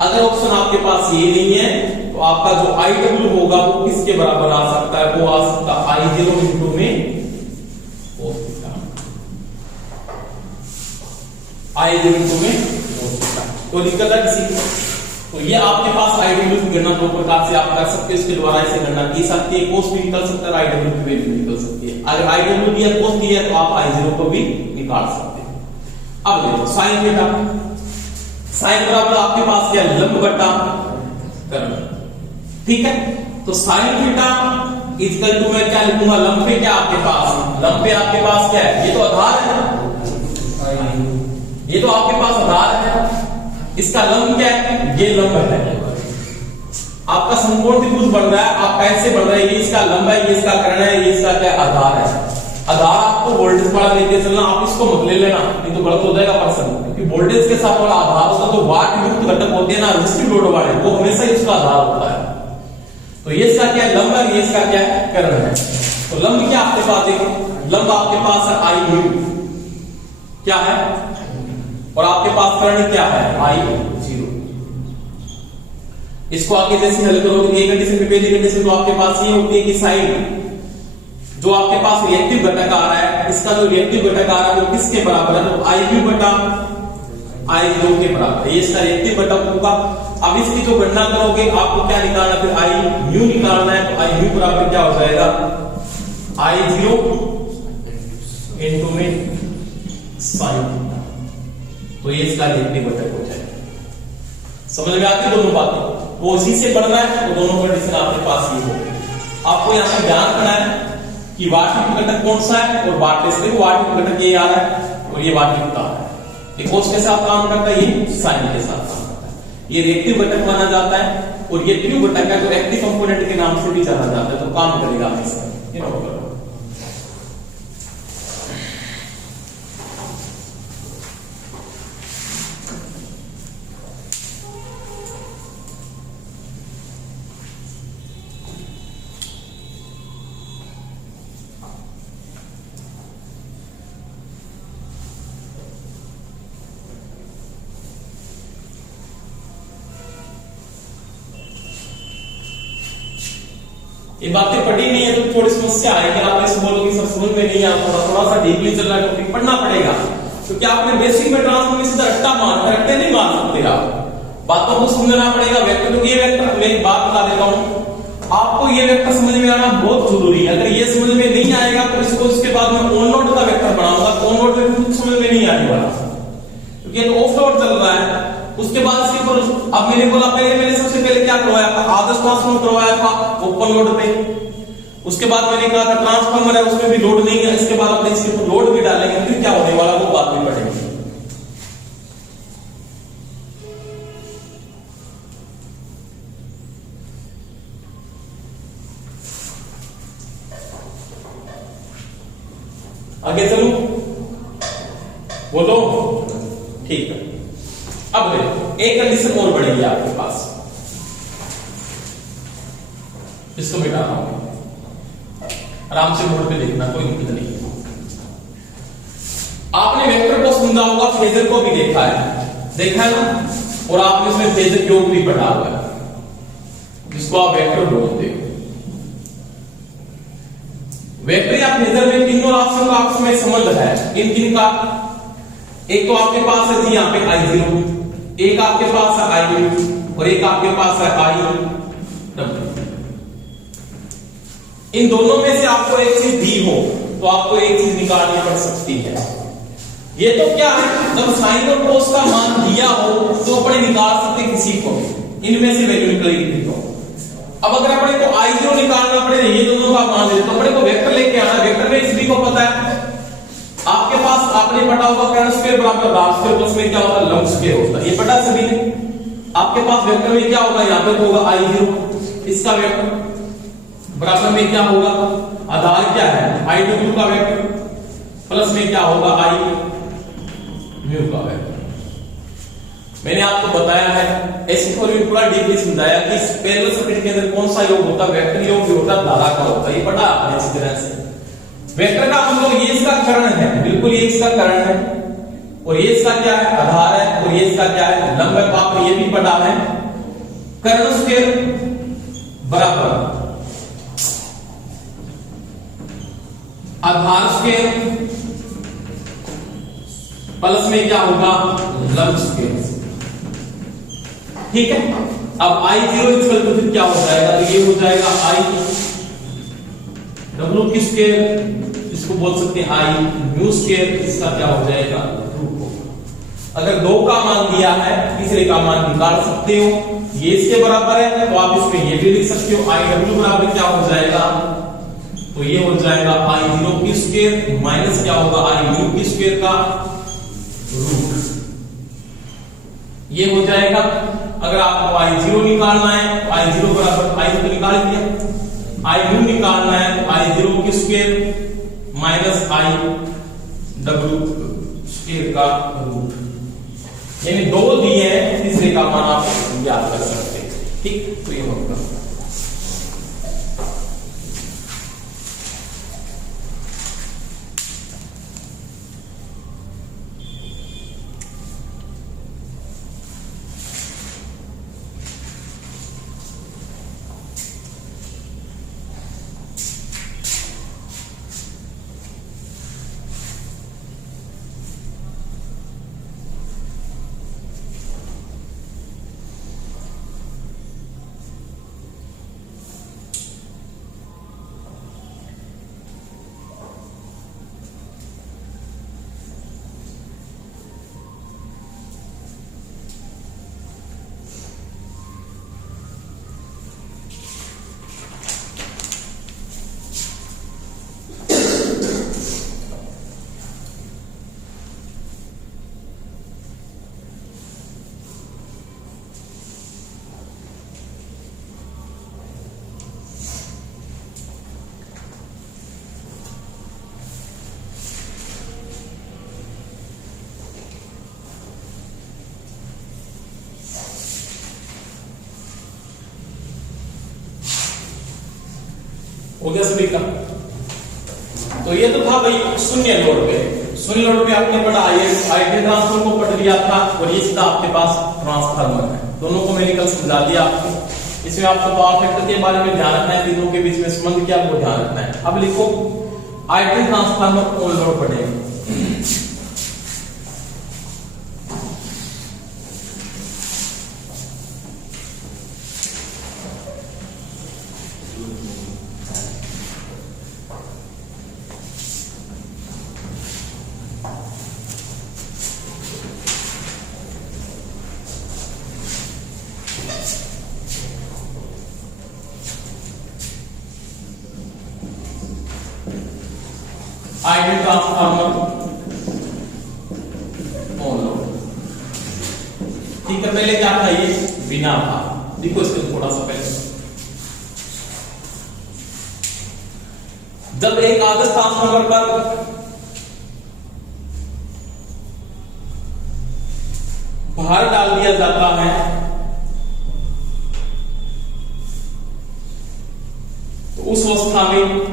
अगर ऑप्शन आपके पास ये नहीं है तो आपका जो आई डब्ल्यू होगा वो किसके बराबर आ सकता है, वो आ सकता है आई जीरो इंटू में कोस थीटा, आई जीरो इंटू में कोस थीटा। तो दिक्कत है किसी को, तो ये आपके पास आई डब्ल्यू की गणना दो प्रकार से आप कर सकते हो, इसके द्वारा इसे गणना की सकती है, कोस भी निकल सकता है, आई डब्ल्यू की वैल्यू निकल सकती है। अगर आई डब्ल्यू दिया कोस दिया तो आप आई जीरो को भी निकाल सकते हैं। अब देखो साइन थीटा, साइन बराबर आपके पास क्या, लंब बटा कर्ण, ठीक है। तो साइन थीटा इक्वल टू मैं क्या लिखूंगा, लंब पे क्या आपके पास, लंब पे आपके पास क्या है, ये तो आधार है, ये तो आपके पास आधार है, इसका लंब क्या है, ये लंब है। आपका समकोण त्रिभुज बन रहा है, आप कैसे बन रहे हैं, ये इसका लंब है, ये इसका कर्ण है, ये इसका क्या आधार है। आधार आपको वोल्टेज वाला लेके चलना, आप इसको मत ले लेना, नहीं तो गलत हो जाएगा प्रश्न, क्योंकि वोल्टेज के साथ वाला आधार होता तो वाट युक्त घटक होते हैं ना, रेजिस्टिव लोड वाले, वो हमेशा ही उसका आधार होता है। तो ये इसका क्या लंब है, ये इसका क्या कर्ण है। तो लंब क्या आपके पास, देखो लंब आपके पास है आई म्यू, क्या है, और आपके पास कर्ण क्या है, आई जीरो। इसको आगे जैसे हल करोगे एक कंडीशन पे, पहली कंडीशन तो आपके पास ये होती है कि साइन जो आपके पास रिएक्टिव घटक आ रहा है, इसका जो रिएक्टिव घटक आ रहा है वो किसके बराबर है, तो आई म्यू बटा आई जीरो के बराबर, ये इसका रिएक्टिव घटक होगा। अब इसकी जो गणना करोगे आपको क्या निकालना, फिर आई म्यू निकालना है, तो आई म्यू बराबर क्या हो जाएगा, आई जीरो इंटू में साइन, तो ये इसका रिएक्टिव घटक हो जाएगा। समझ में आती दोनों बातें, वो उसी से बढ़ रहा है, तो दोनों कंडीशन आपके पास ये हो। आपको यहाँ पर ध्यान रखना है कि वाटयुक्त घटक कौन सा है और वाटलेस, देखो वाटयुक्त घटक ये आ रहा है और ये वाटयुक्त आ रहा है, ये कोस के साथ काम करता है, ये साइन के साथ काम करता है। ये रिएक्टिव घटक माना जाता है और ये ट्यूब घटक है, तो एक्टिव कंपोनेंट के नाम से भी जाना जाता है, तो काम करेगा हमेशा, ये नोट करो। ये बातें पढ़ी नहीं है तो थोड़ी समस्या आएगी, आप ऐसे बोलोगे सब समझ में नहीं आता, थोड़ा सा डीपली चल रहा है टॉपिक, पढ़ना पड़ेगा। क्योंकि आपने बेसिक में ट्रांसफॉर्मेशन रट्टा रट्टे नहीं मार सकते, आप बातों को समझना पड़ेगा। वेक्टर तो ये वेक्टर, मैं एक बात बता देता हूँ आपको, ये वेक्टर समझ में आना बहुत जरूरी है। अगर ये समझ में नहीं आएगा तो इसको उसके बाद में ऑन लोड का वेक्टर बनाऊंगा, ऑन लोड में कुछ समझ में नहीं आने वाला, क्योंकि ये ऑफ लोड चल रहा है। उसके बाद इसके ऊपर अब मैंने बोला मैंने सबसे पहले क्या करवाया था, आदर्श ट्रांसफार्मर करवाया था ओपन लोड पे। उसके बाद मैंने कहा था ट्रांसफार्मर है उसमें भी लोड नहीं है, इसके बाद अपने इसके ऊपर लोड भी डालेंगे, फिर क्या होने वाला वो बात में पढ़ेंगे। आगे चलूं, बोलो, ठीक है। अब देखो एक कंडीशन और बढ़ेगी आपके पास, इसको मिटा रहा हूं, आराम से बोर्ड पे देखना, कोई दिक्कत नहीं है। आपने वेक्टर को समझा होगा, फेजर को भी देखा है ना, और आपने इसमें फेजर योग भी पढ़ा हुआ है, जिसको आप वेक्टर बोलते हो। वेक्टर या फेजर में तीनों राशियों का आपस में संबंध है। इन तीन का एक तो आपके पास है जी यहाँ पे आई जीरो, एक आपके पास है आई यू और एक आपके पास है आई डब्ल्यू। इन दोनों में से आपको एक चीज दी हो तो आपको एक चीज निकालनी पड़ सकती है। ये तो क्या है, जब साइन और कोस का मान दिया हो तो अपने निकाल सकते किसी को भी, इनमें से वैल्यू निकलेगी। तो अब अगर अपने को I0 निकालना पड़े, ये दोनों का मान ले, तो अपने को वेक्टर लेके आना। वेक्टर में सभी को पता है, आपके पास आपने पढ़ा होगा कर्ण स्क्वायर बराबर लाभ स्क्वायर प्लस में क्या होता है लंब स्क्वायर होता है, ये पता सभी ने। आपके पास वेक्टर में क्या होगा, यहाँ पे होगा I0 इसका वेक्टर, बराबर में क्या होगा, आधार क्या है I2 का वेक्टर, प्लस में क्या होगा I म्यू का वेक्टर। मैंने आपको बताया है ऐसे फॉर्मूला पूरा डीपली समझाया कि पैरेलल सर्किट के अंदर कौन सा योग होता है, वेक्टर योग भी होता है, धारा का होता है, ये पढ़ा आपने अच्छी तरह से। वेक्टर का मतलब ये इसका कर्ण है, बिल्कुल ये इसका कर्ण है, और ये इसका क्या है आधार है, और ये इसका क्या है लंब है। आपने ये भी पढ़ा है कर्ण स्क्वायर बराबर आधार स्क्वायर प्लस में क्या होगा लंब स्क्वायर। ठीक है, अब I0 इक्वल टू फिर क्या हो जाएगा, तो ये हो जाएगा I डब्ल्यू की स्क्वायर, इसको बोल सकते हैं I म्यू स्क्वायर, इसका क्या हो जाएगा रूट होगा। अगर दो का मान दिया है, तीसरे का मान निकाल सकते हो, ये इसके बराबर है तो आप इसमें ये भी लिख सकते हो I डब्ल्यू बराबर क्या हो जाएगा, तो ये हो जाएगा I0 की स्क्वायर माइनस क्या होगा I म्यू की स्क्वायर का रूट, ये हो जाएगा। अगर आपको I0 निकालना है तो I0 बराबर I तो निकाल दिया, I म्यू निकालना है तो I0 की square minus I W square का रूट, यानी दो दिए हैं, तीसरे का मान आप ज्ञात कर सकते हैं। ठीक, तो ये होगा। हो गया सभी का। तो ये तो था भाई शून्य लोड पे, शून्य लोड पे आपने पढ़ा आइडियल ट्रांसफॉर्मर को पढ़ लिया था, और ये सीधा आपके पास ट्रांसफार्मर है। दोनों को मैंने कल समझा दिया आपको। इसमें आपको पावर फैक्टर के बारे में ध्यान रखना है, तीनों के बीच में संबंध क्या वो ध्यान रखना है। अब लिखो आइडियल ट्रांसफार्मर ऑन लोड पढ़ेंगे। Ideal transformer on load. ठीक है, पहले क्या था ये बिना था, देखो इसको थोड़ा सा पहले। जब एक आदर्श ट्रांसफार्मर पर भार डाल दिया जाता है तो उस अवस्था में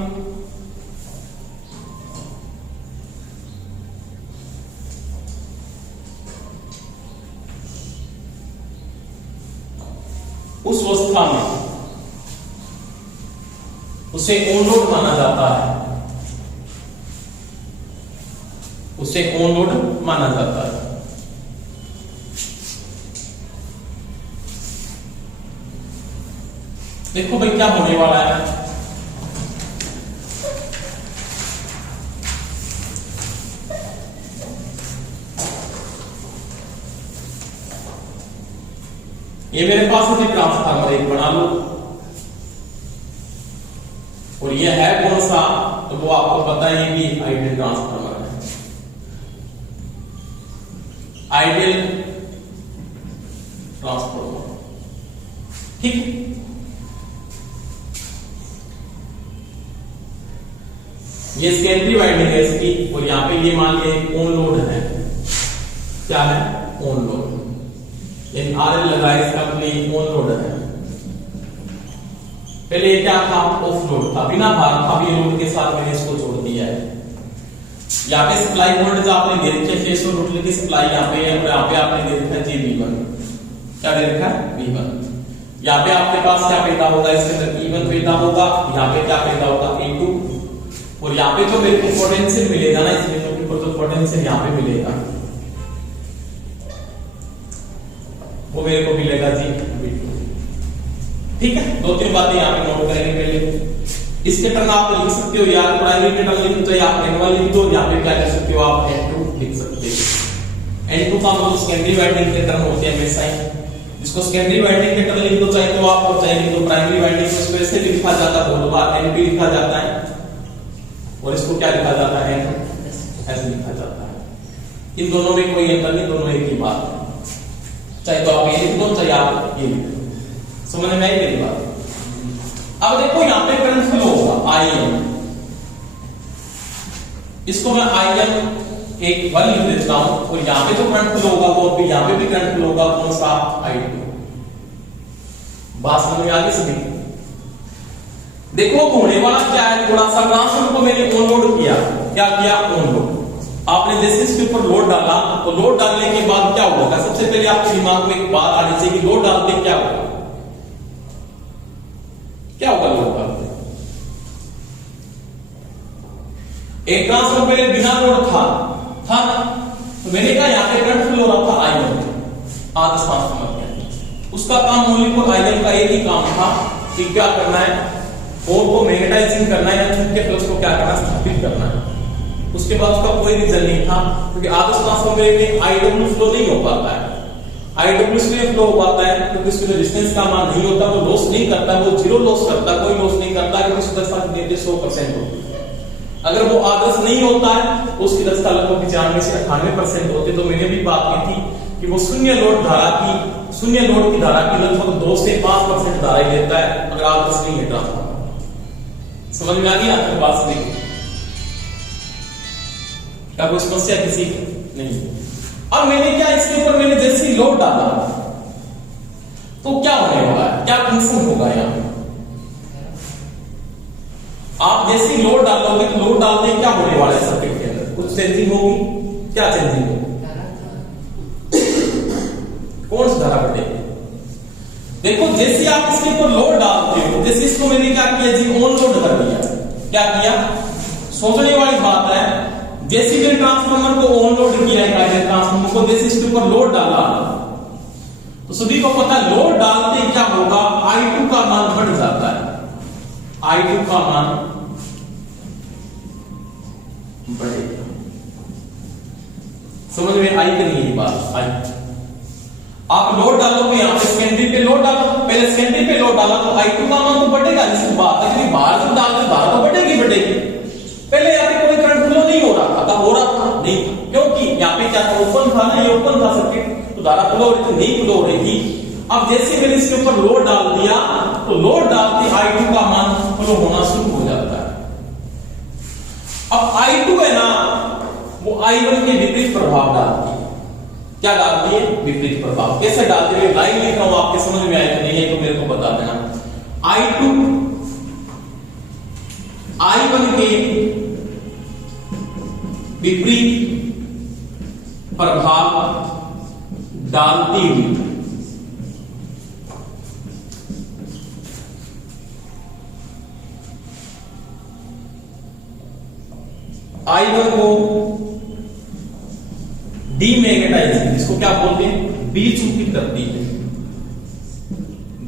उसे ऑन लोड माना जाता है, उसे ऑन लोड माना जाता है। देखो भाई क्या होने वाला है, ये मेरे पास है ट्रांसफार्मर एक बना लो, और ये है कौन सा, तो वो आपको पता है कि आइडियल ट्रांसफार्मर है, आइडियल ट्रांसफार्मर। ठीक, ये सेकेंडरी वाइंडिंग है इसकी, और यहां पे ये मान लिया ऑन लोड है, क्या है ऑन लोड, इन आरएल लगाए इसका मतलब ऑन लोड है। पहले ये क्या था, ऑफ लोड था, बिना भार था, अभी लोड के साथ मैंने इसको जोड़ दिया है। यहाँ पे सप्लाई वोल्टेज आपने दे रखा है 600 वोल्ट की सप्लाई यहाँ पे है, और यहाँ पे आपने दे रखा है G-V1, क्या दे रखा है V1। यहाँ पे आपके पास क्या पैदा होगा, इसके अंदर E1 पैदा होगा, यहाँ पे क्या पैदा होगा E2, और यहाँ पे जो मेरे को पोटेंशियल मिलेगा ना, इस बिंदु के ऊपर जो पोटेंशियल यहाँ पे मिलेगा वो मेरे को मिलेगा G-V2। ठीक है, दो तीन बातें यहाँ पे नोट करेंगे। पहले इसके टर्म आप लिख सकते हो, या प्राइमरी के टर्म लिख तो आप N1 लिख दो, यहाँ पे क्या कर सकते हो आप N2 लिख सकते हो। N2 का मतलब सेकेंडरी वाइंडिंग के टर्म होते हैं हमेशा ही, इसको सेकेंडरी वाइंडिंग के टर्म लिख दो, चाहे तो आप और चाहे लिख दो प्राइमरी वाइंडिंग, इसको ऐसे भी लिखा जाता है, बहुत बार NP लिखा जाता है, और इसको क्या लिखा जाता है ऐसे लिखा जाता है। इन दोनों में कोई अंतर नहीं, दोनों एक ही बात है, चाहे तो आप ये लिख दो चाहे आप ये लिख दो, समझ में आई मेरी बात। अब देखो यहाँ पे करंट फ्लो होगा IM, इसको मैं IM एक 1 लिख देता हूं, और यहाँ पे जो करंट फ्लो होगा वो भी यहाँ पे भी करंट फ्लो होगा, कौन सा I2। बात समझ में आ गई सभी। देखो होने वाला क्या है, थोड़ा सा ट्रांसफार्मर को मैंने ऑन लोड किया, क्या किया ऑन लोड। आपने जैसे इसके ऊपर लोड डाला, तो लोड डालने के बाद क्या होगा, सबसे पहले आपके दिमाग में एक बात आनी चाहिए कि लोड डालते क्या होगा, क्या होगा लोड डालते। एक ट्रांसफार्मर पहले बिना लोड था ना, तो मैंने कहा यहाँ पे करंट फ्लो हो रहा था IM, आदर्श ट्रांसफार्मर के, उसका काम ओनली फॉर IM का एक ही काम था कि क्या करना है, कोर को मैग्नेटाइजिंग करना है, या चुंबकीय फ्लक्स को क्या करना है, स्थापित करना है। उसके बाद उसका कोई रीजन नहीं था, क्योंकि आदर्श ट्रांसफार्मर में IW फ्लो नहीं हो पाता है। IW इसलिए फ्लो हो पाता है क्योंकि उसके रेजिस्टेंस का मान नहीं होता, वो लॉस नहीं करता, वो जीरो लॉस करता, कोई लॉस नहीं करता, क्योंकि उसकी दक्षता 100% होती है। अगर वो आदर्श नहीं होता है तो उसकी दक्षता लगभग 95 से 98% होती है। तो मैंने भी बात की थी कि वो शून्य लोड की धारा की लगभग 2 से 5% धारा ही लेता है, अगर आदर्श नहीं है ट्रांसफार्मर। समझ में आ गई आपके पास भी, क्या कोई समस्या किसी नहीं। अब मैंने क्या इसके ऊपर मैंने जैसे ही लोड डाला तो क्या होने वाला है, क्या फंक्शन होगा यहाँ। आप जैसे ही लोड डालोगे तो लोड डालते क्या होने वाला है, सर्किट के अंदर कुछ चेंजिंग होगी, क्या चेंजिंग होगी, कौन सी धारा बढ़ेगी। देखो जैसे आप इसके ऊपर लोड डालते हो, जैसे इसको मैंने क्या किया जी ऑन लोड कर दिया, क्या किया, सोचने वाली बात है, जैसे मैंने ट्रांसफार्मर को ऑन लोड किया है, ट्रांसफार्मर को जैसे इसके ऊपर लोड डाला तो सभी को पता है लोड डालते क्या होगा, I2 का मान बढ़ जाता है, I2 का मान बढ़ेगा। समझ में आई कि नहीं ये बात आई। आप लोड डालोगे यहाँ पे सेकेंडरी पे लोड डालो, पहले सेकेंडरी पे लोड डाला तो I2 का मान तो बढ़ेगा, इसकी बात है कि बाहर से डालते धारा तो बढ़ेगी। पहले यहाँ पे कोई करंट फ्लो नहीं हो रहा था, हो रहा था नहीं, क्योंकि यहाँ पे क्या था, ओपन था ना, ये ओपन था सर्किट, तो धारा फ्लो हो रही थी, नहीं फ्लो हो रही थी। अब जैसे मैंने इसके ऊपर लोड डाल दिया तो लोड डालते I2 का मान फ्लो होना शुरू हो जाता है। अब I2 है ना, वो I1 के विपरीत प्रभाव डालती है। क्या डालती है, विपरीत प्रभाव। कैसे डालती है, लाइन लिख रहा हूं, आपके समझ में आएगा नहीं है तो मेरे को बता देना। I2 I1 के विपरीत प्रभाव डालती हुई I1 को डीमैग्नेटाइजिंग, इसको क्या बोलते हैं, विचुंबित करती है,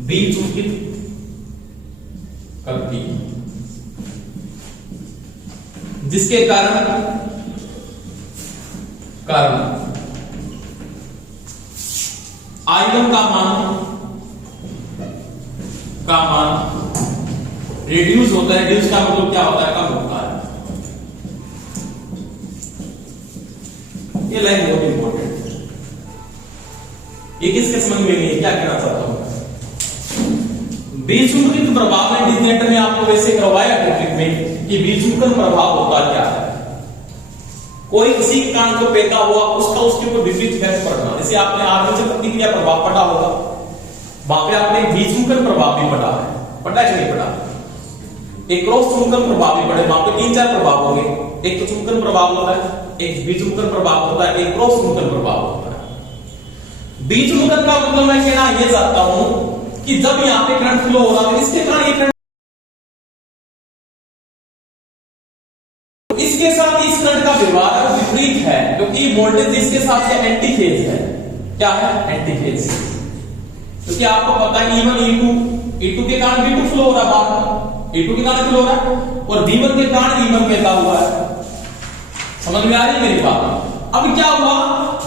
विचुंबित करती है, जिसके कारण I1 का मान का मान रिड्यूस होता है। रिड्यूस का मतलब क्या होता है? कम होता है। ये लाइन बहुत इंपॉर्टेंट है। ये किसके समझ में नहीं है? क्या कहना चाहता हूं? बीजगुणित प्रभाव में डिजिनेटर में आपको वैसे करवाया टॉपिक में कि बीजगुणित प्रभाव होता क्या है। कोई किसी कारण को पैदा हुआ उसका उसके ऊपर विपरीत इफेक्ट पड़ना। जैसे आपने आर्मेचर प्रतिक्रिया प्रभाव पढ़ा होगा, वहां पे आपने बीजगुणित प्रभाव भी पढ़ा है। पढ़ा है कि नहीं पढ़ा? एक क्रॉस चुंबकन प्रभाव भी पढ़े। वहां पे 3-4 प्रभाव होंगे। एक तो चुंबकन प्रभाव होता है, एक बीजगुणित प्रभाव होता है, एक क्रॉस चुंबकन प्रभाव होता है। बीजगुणित का मतलब मैं कहना यह चाहता हूं कि जब यहां पे करंट फ्लो हो रहा है, इसके कारण ये करंट, इसके साथ इस करंट का व्यवहार विपरीत है, क्योंकि वोल्टेज इसके साथ एंटी फेज है। क्या है? Anti phase. क्योंकि आपको पता है E1 E2 के कारण V2 फ्लो हो रहा है बाहर, E2 के कारण फ्लो हो रहा है, और V1 के कारण E1 पैदा हुआ है। समझ में आ रही है मेरी बात? अब क्या हुआ,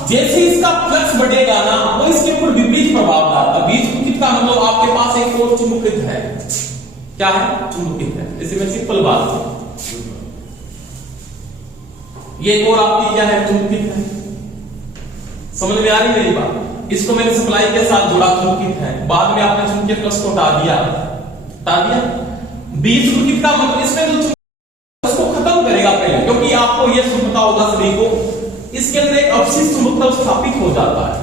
जैसे इसका फ्लक्स बढ़ेगा ना, वो इसके ऊपर विपरीत प्रभाव डालता है। बीजगुणित का मतलब आपके पास एक और चुंबकित है। क्या है? चुंबकित है। जैसे मैं सिंपल बात, ये एक और आपकी क्या है? चुंबकित है। समझ में आ रही मेरी बात? इसको मैंने सप्लाई के साथ जुड़ा, चुंबकित है। बाद में आपने चुंबकीय फ्लक्स को हटा दिया। बीजगुणित का मतलब इसमें जो उसको खत्म करेगा पहले, क्योंकि आपको यह पता होगा सभी को, इसके अंदर एक अवशिष्ट चुंबकत्व स्थापित हो जाता है।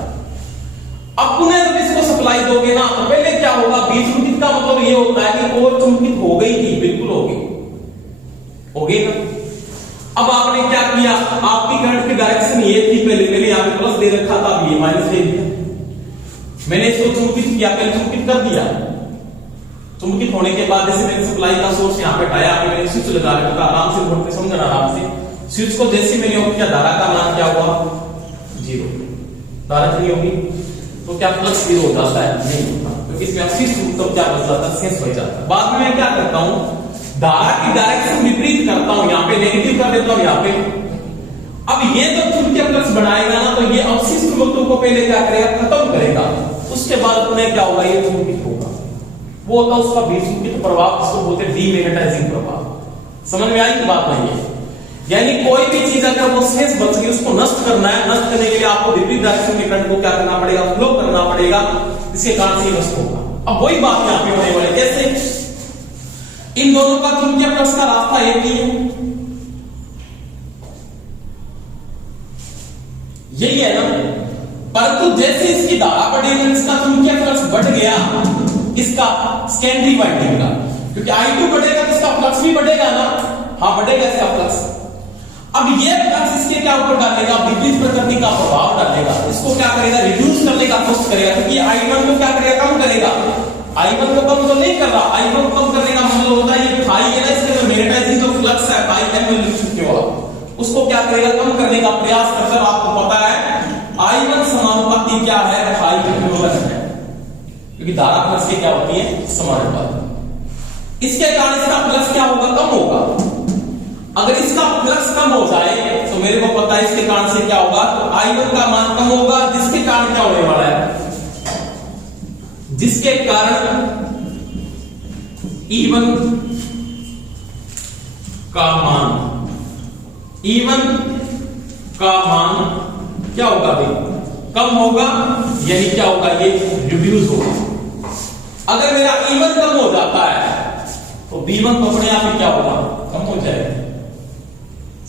अब पुनः जब इसको सप्लाई दोगे ना, तो पहले क्या होगा? बीजगुणित का मतलब ये होता है कि और चुंबकित हो गई थी, बिल्कुल होगी ना। अब आपने क्या किया? आपकी करंट की डायरेक्शन ये थी, पहले यहां पे प्लस दे रखा था, अब ये माइनस दे दिया। मैंने इसको चुंबकित किया, पहले चुंबकित कर दिया। चुंबकित होने के बाद जैसे मैंने सप्लाई का सोर्स यहां पे हटाया, मैंने स्विच लगा रखा, आराम से बोर्ड पे समझना आराम से। स्विच को जैसे मैंने ऑफ किया, धारा का मान क्या हुआ? 0। धारा कितनी होगी? तो क्या फ्लक्स 0 हो जाता है? नहीं होता, क्योंकि इसमें अवशिष्ट चुंबकत्व क्या बच जाता है? शेष बच जाता है। बाद में मैं क्या करता हूं? धारा की डायरेक्शन विपरीत करता हूं, यहां पे नेगेटिव कर देता हूं, यहां पे। अब ये जब चुंबकीय फ्लक्स बनाएगा ना, तो ये अवशिष्ट चुंबकत्व को पहले क्या करेगा? खत्म करेगा। उसके बाद पुनः क्या होगा? ये चुंबकित होगा। वो होता है उसका बीजगुणित प्रभाव, जिसको बोलते हैं डीमैग्नेटाइजिंग प्रभाव। समझ में आई कि बात नहीं है? यानी कोई भी चीज अगर वो शेष बच गई, उसको नष्ट करना है। नष्ट करने के लिए आपको विपरीत डायरेक्शन में करंट को क्या करना पड़ेगा? फ्लो करना पड़ेगा। इसके कारण से नष्ट होगा। अब वही बात यहां पे होने वाली। कैसे? इन दोनों का चुंबकीय फ्लक्स का रास्ता एक ही है, यही है ना। परंतु जैसे इसकी धारा बढ़ेगी, इसका चुंबकीय फ्लक्स बढ़ गया, इसका सेकेंडरी वाइंडिंग का, क्योंकि I2 बढ़ेगा तो इसका फ्लक्स भी बढ़ेगा ना। हाँ, बढ़ेगा इसका फ्लक्स। अब ये फ्लक्स इसके क्या ऊपर डालेगा? विपरीत प्रकृति का प्रभाव डालेगा। इसको क्या करेगा? रिड्यूस करने का कोशिश करेगा, क्योंकि I1 को क्या करेगा? कम करेगा। I1 को कम तो नहीं कर रहा। I1 को कम करने का मतलब होता है ये फाई है ना, इसके अंदर मैग्नेटाइजिंग जो फ्लक्स है फाई एम लिख चुके हो आप, उसको क्या करेगा? कम करने का प्रयास कर। आपको पता है I1 समानुपाती क्या है? फाई है, क्योंकि धारा फ्लक्स की क्या होती है? समानुपाती। इसके कारण इसका फ्लक्स क्या होगा? कम होगा। अगर इसका फ्लक्स कम हो जाए तो मेरे को पता है इसके कारण से क्या होगा? तो I1 का मान कम होगा, जिसके कारण क्या होने वाला है? जिसके कारण E1 का मान क्या होगा? कम होगा, यानी क्या होगा? ये रिड्यूस होगा। अगर मेरा E1 कम हो जाता है तो B1 तो अपने आप ही क्या होगा? कम हो जाएगा।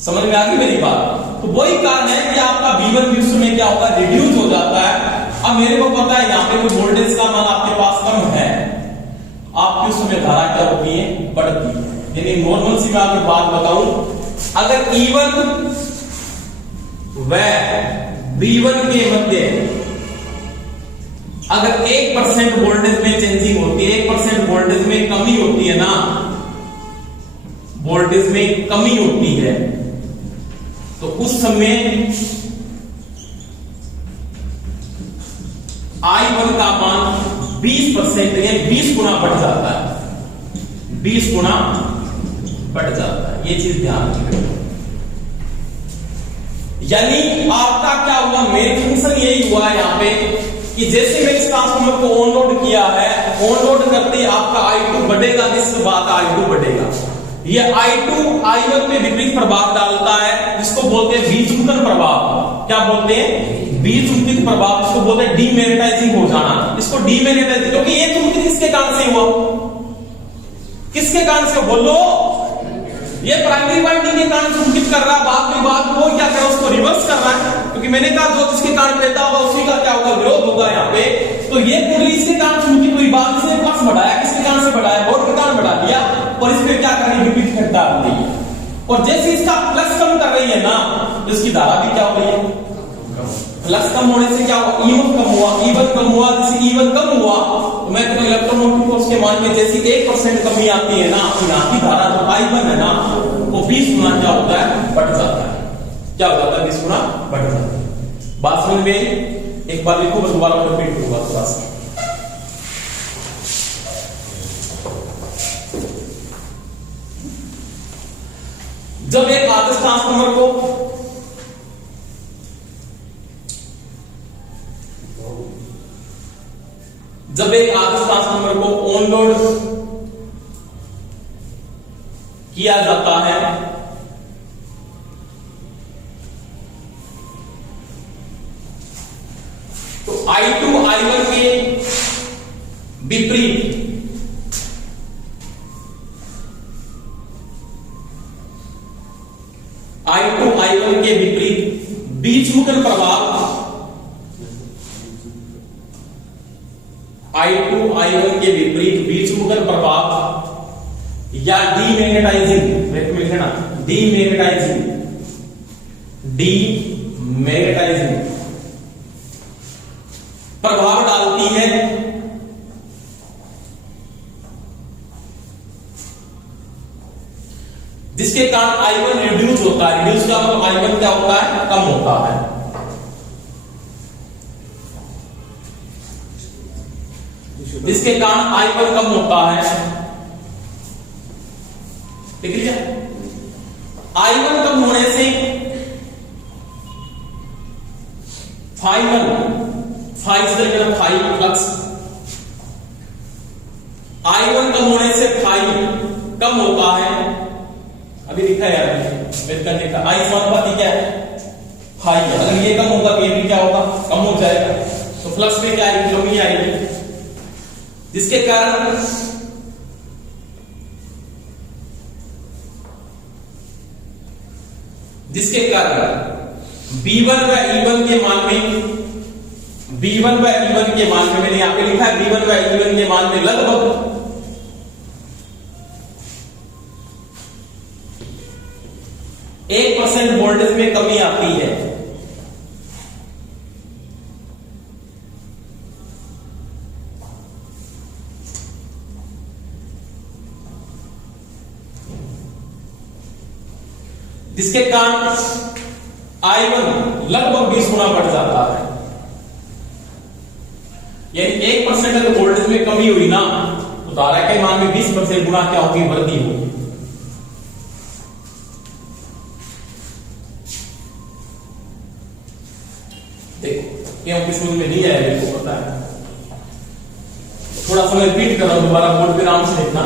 समझ में आ गई मेरी बात? तो वही कारण है कि आपका B1 भी उस समय क्या होगा? रिड्यूस हो जाता है। अब मेरे को पता है यहां पे कोई वोल्टेज का मान आपके पास कम है, आपकी उस समय धारा क्या होती है? बढ़ती है। यानी नॉर्मल सी मैं आपको बात बताऊं, अगर E1 व B1 के मध्य अगर 1% वोल्टेज में चेंजिंग होती है, 1% वोल्टेज में कमी होती है ना, वोल्टेज में कमी होती है, तो उस समय I1 का मान 20% यानी 20 गुना बढ़ जाता है। 20 गुना बढ़ जाता है। ये चीज ध्यान रखिएगा। यानी आपका क्या हुआ? मेन फंक्शन यही हुआ यहां पे कि जैसे मैं इस ट्रांसफार्मर को ऑन लोड किया है, ऑन लोड करते ही आपका I2 बढ़ेगा, इसके बाद I2 बढ़ेगा। ये I2 I1 पे विपरीत प्रभाव डालता है, जिसको बोलते हैं बीजमुखर प्रभाव। क्या बोलते हैं? बीजमुखित प्रभाव, जिसको बोलते हैं डीमैग्नेटाइजिंग हो जाना। इसको डीमैग्नेटाइजिंग, क्योंकि ये चुंबकित किसके कारण से हुआ? किसके कारण से? बोलो। ये प्राइमरी वाइंडिंग के कारण चुंबकित कर रहा है, बाद में वो क्या कर रहा है, उसको रिवर्स कर रहा है। क्योंकि मैंने कहा जो जिसके कारण पैदा होगा उसी का क्या होगा, विरोध होगा यहाँ पे। तो ये कुंडली इसके कारण चुंबकित हुई, बाद से फ्लक्स बढ़ाया, किसके कारण से बढ़ाया? बोर्ड के कारण बढ़ा दिया, और इसमें क्या कर रही है, विपरीत घटना हो रही है। और जैसे इसका फ्लक्स कम कर रही है ना, तो इसकी धारा भी क्या हो रही है, फ्लक्स कम होने से क्या हुआ, E1 कम हुआ, E1 कम हुआ। जैसे E1 कम हुआ तो मैं कहता हूं इलेक्ट्रोमोटिव फोर्स के मान में जैसी 1% कमी आती है ना, यहाँ की धारा जो I1 है ना, वो 20 गुना क्या होता है, बढ़ जाता है। क्या हो जाता है? 20 गुना बढ़ जाता है। बात समझ में? एक बार लिखो, दोबारा रिपीट करूंगा थोड़ा सा। जब एक आदर्श ट्रांसफार्मर को ऑन लोड किया जाता है, तो I2 I1 के विपरीत I2 I1 के विपरीत बीजमुखर प्रभाव, I2 I1 के विपरीत बीजमुखर प्रभाव या डीमैग्नेटाइजिंग, लिखना डीमैग्नेटाइजिंग प्रभाव डालती है, जिसके कारण I1 रिड्यूस होता है। रिड्यूस का मतलब I1 क्या होता है, कम होता है। जिसके कारण I1 कम होता है, ठीक है। I1 कम होने से फ्लक्स, I1 कम होने से कम होता है। अभी लिखा है करने का I समानुपाती क्या है, फाई। अगर ये कम होगा तो ये भी क्या होगा, कम हो जाएगा। तो फ्लक्स में क्या आएगी, कमी आएगी, जिसके कारण B1 व E1 के मान में, B1 व E1 के मान में, मैंने यहां पे लिखा है B1 व E1 के मान में लगभग 1% वोल्टेज में कमी आती है। जिसके कारण I1 लगभग 20 गुना बढ़ जाता है। यानी 1% अगर वोल्टेज में कमी हुई ना, तो धारा के मान में 20% गुना क्या होगी, वृद्धि होगी। देखो ये हमको शुरू में नहीं आया, मेरे को पता है। थोड़ा सा मैं रिपीट कर रहा हूं, दोबारा बोर्ड पे आराम से देखना।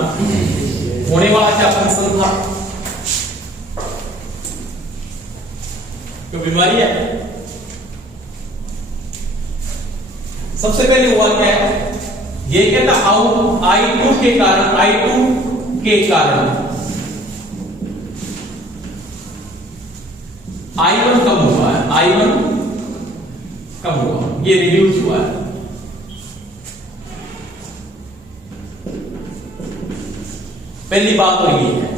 होने वाला क्या फंक्शन था, क्यों बीमारी है। सबसे पहले हुआ क्या है, ये कहता I2 के कारण I1 कम हुआ है, I1 कम हुआ, ये रिड्यूस हुआ है। पहली बात तो ये है,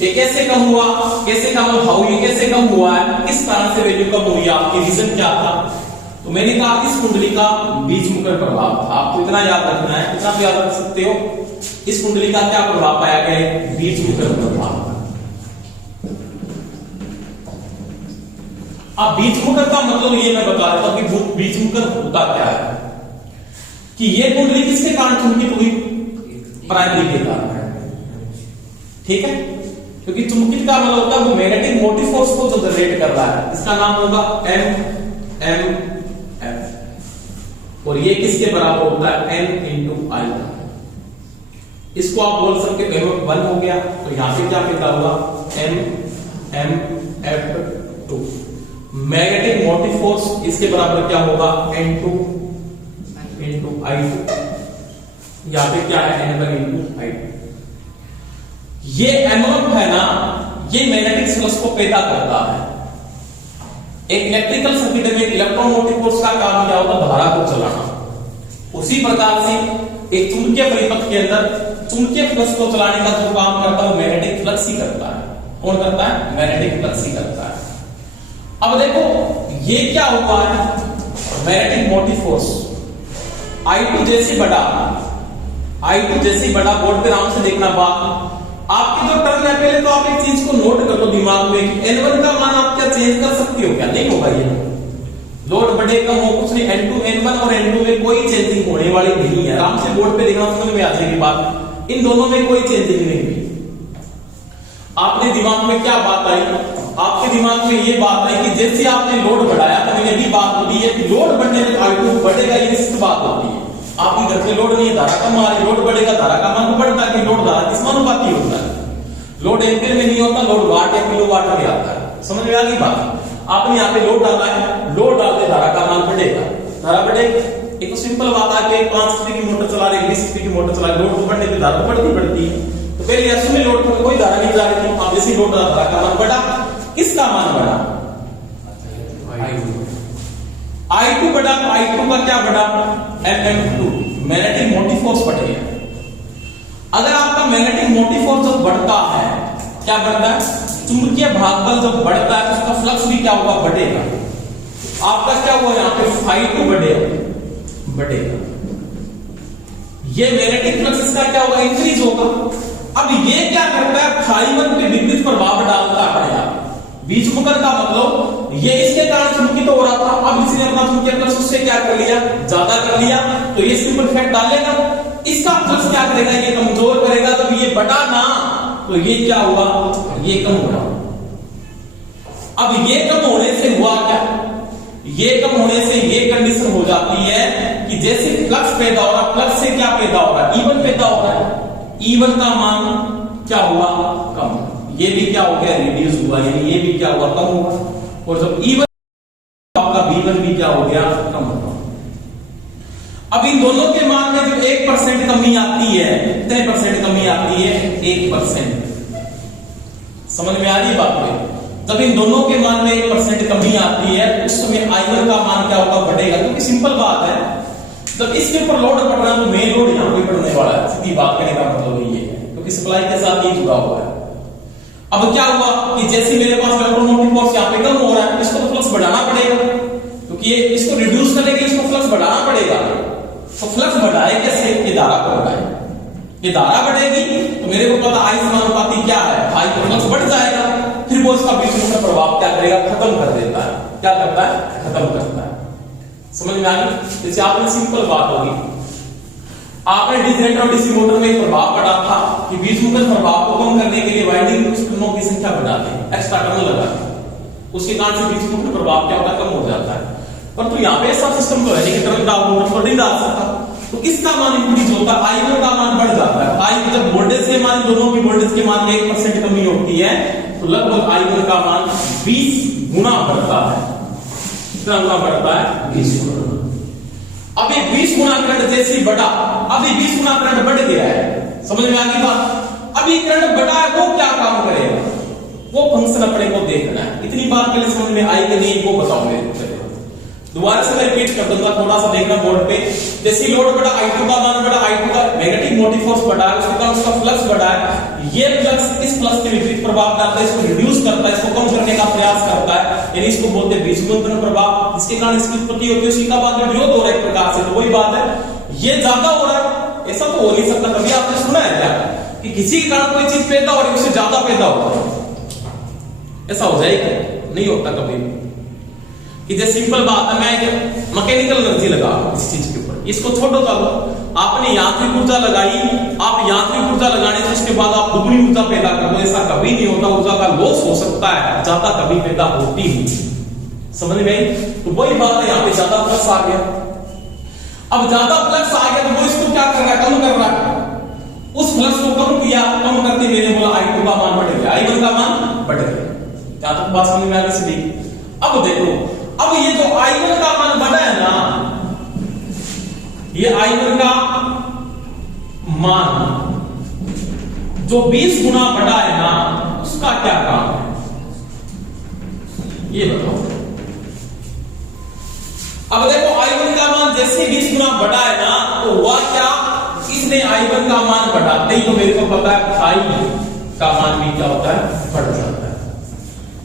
ये कैसे कम हुआ, कैसे कम हुआ, ये कैसे कम हुआ है, किस तरह से वैल्यू कम हुई, आपकी रीजन क्या था। तो मैंने कहा इस कुंडली का बीजमुखर प्रभाव था। आपको इतना याद रखना है, कितना याद रख सकते हो, इस कुंडली का क्या प्रभाव पाया गया, बीजमुखर प्रभाव। अब बीजमुखर का मतलब ये मैं बता रहा था कि बीजमुखर होता क्या है, कि ये कुंडली किसके कारण चुंबकित हुई, प्राइमरी के कारण, ठीक है। क्योंकि चुंबकित का मतलब होता है वो मैग्नेटिक मोटिव फोर्स को जो जनरेट कर रहा है, इसका नाम होगा MMF। और ये किसके बराबर होता है, m इंटू आई। इसको आप बोल सकते हो 1 हो गया, तो यहां पे क्या पैदा होगा, MF2। मैग्नेटिक मोटिव फोर्स इसके बराबर क्या होगा, N2 इंटू I2। यहां पे क्या है, N1 इंटू I2। ये MF है ना, ये मैग्नेटिक फ्लक्स को पैदा करता है। एक इलेक्ट्रिकल सर्किट में इलेक्ट्रोमोटिव फोर्स का काम क्या होता है, धारा को चलाना। उसी प्रकार से एक चुंबकीय परिपथ के अंदर चुंबकीय फ्लक्स को चलाने का जो काम करता है वो मैग्नेटिक फ्लक्स ही करता है। कौन करता है, मैग्नेटिक फ्लक्स ही करता है। अब देखो ये क्या हुआ है, मैग्नेटिक मोटिव फोर्स I2 जैसे बड़ा, I2 जैसे बड़ा, बोर्ड पे आराम से देखना बात। आपकी जो टर्म है, पहले तो आप एक चीज को नोट कर लो दिमाग में कि N1 का मान आप क्या चेंज कर सकते हो क्या, नहीं होगा। ये लोड बढ़े कम हो कुछ नहीं, N2 N1 और N2 में कोई चेंजिंग होने वाली नहीं है। आराम से बोर्ड पे देखना, समझ में आ जाएगी बात। इन दोनों में कोई चेंजिंग नहीं हुई। आपने दिमाग में क्या बात आई, आपके दिमाग में ये बात आई कि जैसे आपने लोड बढ़ाया तो मैंने भी बात होती है कि लोड बढ़ने में I2 बढ़ेगा, ये निश्चित बात होती है। आपकी घर पे लोड नहीं है, धारा कम आ रही, लोड बढ़ेगा, धारा का मान बढ़ता है। लोड धारा किस अनुपाती होता है, लोड एम्पीयर में नहीं होता, लोड वाट या किलोवाट में आता है। समझ में आ गई बात। आपने यहाँ पे लोड डाला है, लोड डालते धारा का मान बढ़ेगा, धारा बढ़ेगी। एक तो सिंपल बात है कि 5 HP की मोटर चला रहे, 20 HP की मोटर चला रहे, लोड बढ़ने पे धारा बढ़ती है। तो पहले ऐसे में लोड पर कोई धारा नहीं जा रही थी, आप जैसे लोड डाला धारा का मान बढ़ा। किसका मान बढ़ा, I2 बढ़ा। I2 का क्या बढ़ा, MM2, मैग्नेटिक मोटिव फोर्स बढ़ गया। अगर आपका मैग्नेटिक मोटिव फोर्स जब बढ़ता है, क्या बढ़ता है, चुंबकीय भागबल जब बढ़ता है, उसका फ्लक्स भी क्या होगा, बढ़ेगा। आपका क्या हुआ यहाँ पे, Φ2 बढ़ेगा। ये मैग्नेटिक फ्लक्स इसका क्या होगा, इंक्रीज होगा। अब ये क्या करता है, Φ1 पे विपरीत प्रभाव डालता है। यहाँ बीच मुकर का मतलब ये इसके कारण चुंबकित हो रहा था, अब इसने अपना चुंबकीय फ्लक्स उससे क्या कर लिया, ज्यादा कर लिया, तो ये इसके ऊपर इफेक्ट डालेगा। इसका फ्लक्स क्या करेगा, ये कमजोर करेगा। तो ये बढ़ा ना, तो ये क्या हुआ, ये कम हुआ। अब ये कम होने से हुआ क्या, ये कम होने से ये कंडीशन हो जाती है कि जैसे फ्लक्स पैदा हो रहा, फ्लक्स से क्या पैदा हो रहा है, E1 पैदा हो रहा है। E1 का मान क्या हुआ, कम। ये भी क्या हो गया, रिड्यूस हुआ, यानी ये भी क्या हुआ, कम हुआ। और जब E1 आपका V1 भी क्या हो गया, कम हुआ। अब इन दोनों के मान में जो 1% कमी आती है, कितने परसेंट कमी आती है, 1%। समझ में आ रही बात में। जब इन दोनों के मान में 1% कमी आती है, उस समय I1 का मान क्या होगा, बढ़ेगा। क्योंकि सिंपल बात है, जब इसके ऊपर लोड पड़ रहा है तो मेन लोड यहां पे पड़ने वाला है। सीधी बात करने का मतलब ये है, क्योंकि सप्लाई के साथ ये जुड़ा हुआ है। अब क्या हुआ कि जैसे मेरे पास इलेक्ट्रोमोटिव फोर्स यहाँ पे कम हो रहा है, इसको तो फ्लक्स बढ़ाना पड़ेगा, क्योंकि ये इसको रिड्यूस करने के लिए इसको फ्लक्स बढ़ाना पड़ेगा। तो फ्लक्स बढ़ाए कैसे, ये धारा को बढ़ाए। ये धारा बढ़ेगी तो मेरे को पता I समानुपाती क्या है, I तो फ्लक्स बढ़ जाएगा। फिर वो इसका बीच में प्रभाव क्या करेगा, खत्म कर देता है। क्या करता है, खत्म करता है। समझ में आ गई। जैसे आपने सिंपल बात होगी, आपने डीसी जनरेटर और डीसी मोटर में एक प्रभाव पड़ा था कि बीच मुखर प्रभाव को कम करने के लिए वाइंडिंग टर्नों की संख्या बढ़ा दें, एक्स्ट्रा टर्न लगा दें। उसके कारण से बीच मुखर प्रभाव क्या होता है, कम हो जाता है। पर तो यहाँ पे ऐसा सिस्टम तो है नहीं कि टर्न डाउन मोटर नहीं डाल सकता। तो किसका मान इंक्रीज होता है, I1 का मान बढ़ जाता है। I जब वोल्टेज के मान, दोनों की वोल्टेज के मान में 1% कमी होती है, तो लगभग I1 का मान 20 गुना बढ़ता है। कितना गुना बढ़ता है, 20 गुना। अब ये 20 गुना करंट जैसे बढ़ा, अब ये 20 गुना करंट बढ़ गया है। समझ में आ गई बात। अब ये करंट बढ़ा है, वो क्या काम करेगा, वो फंक्शन अपने को देखना है। इतनी बात पहले समझ में आई कि नहीं, वो बताओ मेरे। दोबारा से मैं रिपीट कर दूंगा, थोड़ा सा देखना बोर्ड पे। जैसे लोड बढ़ा, I2 का मान बढ़ा, I2 का मैग्नेटिक मोटिव फोर्स बढ़ा, उसके कारण उसका फ्लक्स बढ़ा है। ये फ्लक्स इस फ्लक्स के विपरीत प्रभाव डालता है, इसको रिड्यूस करता है, इसको कम करने का प्रयास करता है, यानी इसको बोलते हैं बीजगुंतन प्रभाव। इसके कारण इसकी उत्पत्ति होती है, उसी का बाद में विरोध हो रहा है एक प्रकार से। तो वही बात है, ये ज्यादा हो रहा है, ऐसा तो हो नहीं सकता। कभी आपने सुना है क्या कि किसी के कारण कोई चीज पैदा हो रही है, उससे ज्यादा पैदा होता है? ऐसा हो जाएगा, नहीं होता कभी। कि जैसे सिंपल बात है, मैं मैकेनिकल एनर्जी लगा इस चीज के ऊपर, इसको छोड़ो चलो, आपने यांत्रिक ऊर्जा लगाई, आप यांत्रिक ऊर्जा लगाने से उसके बाद आप दुगनी ऊर्जा पैदा कर दो, ऐसा कभी नहीं होता। ऊर्जा का लॉस हो सकता है, ज्यादा कभी पैदा होती नहीं। समझ में आई। तो वही बात है, यहाँ पे ज्यादा फ्लक्स आ गया। अब ज्यादा फ्लक्स आ गया तो वो इसको क्या कर रहा है, कम कर रहा है। उस फ्लक्स को कम किया, कम करते मैंने बोला I2 का मान बढ़ गया, I1 का मान बढ़ गया। क्या तो बात समझ में आ रही है? अब देखो, अब ये जो I1 का मान बढ़ा है ना, ये I1 का मान जो 20 गुना बढ़ा है ना, उसका क्या काम है ये बताओ। अब देखो I1 का मान जैसे 20 गुना बढ़ा है ना, तो हुआ क्या, इसने I1 का मान बढ़ाते ही तो मेरे को पता है I का मान भी क्या होता है, बढ़ जाता है।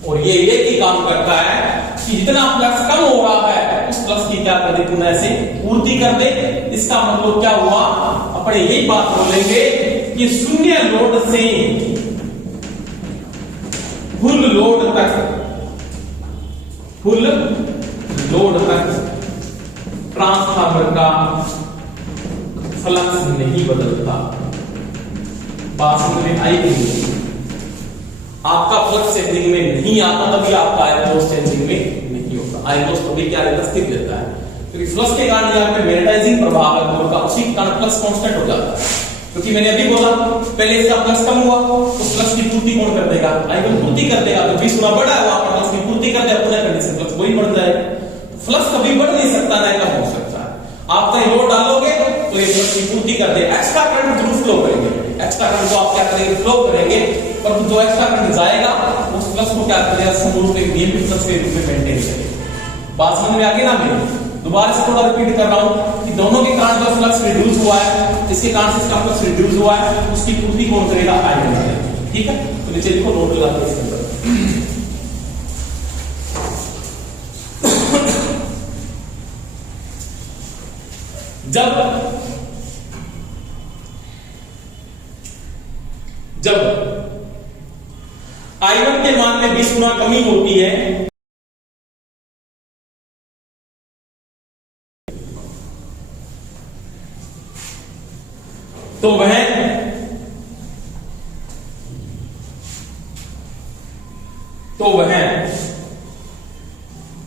और ये एक ही काम करता है कि जितना फ्लक्स कम हो रहा है उस फ्लक्स की क्या कर दे, पुनः से पूर्ति कर दे। इसका मतलब क्या हुआ, अपने यही बात बोलेंगे कि शून्य लोड से फुल लोड तक, फुल लोड तक ट्रांसफार्मर का फ्लक्स नहीं बदलता। बात समझ में आई नहीं? आपका फ्लक्स चेंजिंग में नहीं आता तभी आपका आयन लॉस चेंजिंग में नहीं होता। आयन लॉस तभी क्या रहता, स्थिर रहता है, क्योंकि फ्लक्स के कारण यहाँ पे मैग्नेटाइजिंग प्रभाव है मोर का, उसी के कारण फ्लक्स कांस्टेंट हो जाता है। क्योंकि मैंने अभी बोला पहले इसका फ्लक्स कम हुआ तो फ्लक्स की पूर्ति कौन कर देगा, आयन पूर्ति कर देगा। तो 20 गुना बढ़ा है, वहां पर फ्लक्स की पूर्ति कर दिया, पुनः कंडीशन फ्लक्स वही बढ़ जाएगा। फ्लक्स कभी बढ़ नहीं सकता, ना कम हो सकता है। आप कहीं लोड डालोगे तो ये फ्लक्स की पूर्ति कर दे, एक्स्ट्रा करंट जरूर फ्लो करेंगे, एक्स्ट्रा करंट को आप क्या करेंगे, फ्लो करेंगे, पर जो एक्स्ट्रा करंट जाएगा उस फ्लक्स को क्या करेगा, समरूप एक नियमित फ्लक्स के रूप में मेंटेन करेगा। बात समझ में आ गई ना? मैं दोबारा से थोड़ा रिपीट कर रहा हूं कि दोनों के कारण जो फ्लक्स रिड्यूस हुआ है, इसके कारण से इसका फ्लक्स रिड्यूस हुआ है, उसकी पूर्ति कौन करेगा, आयन करेगा। ठीक है, तो नीचे देखो नोट लगा के इसके अंदर। जब I1 के मान में 20 गुना कमी होती है तो वह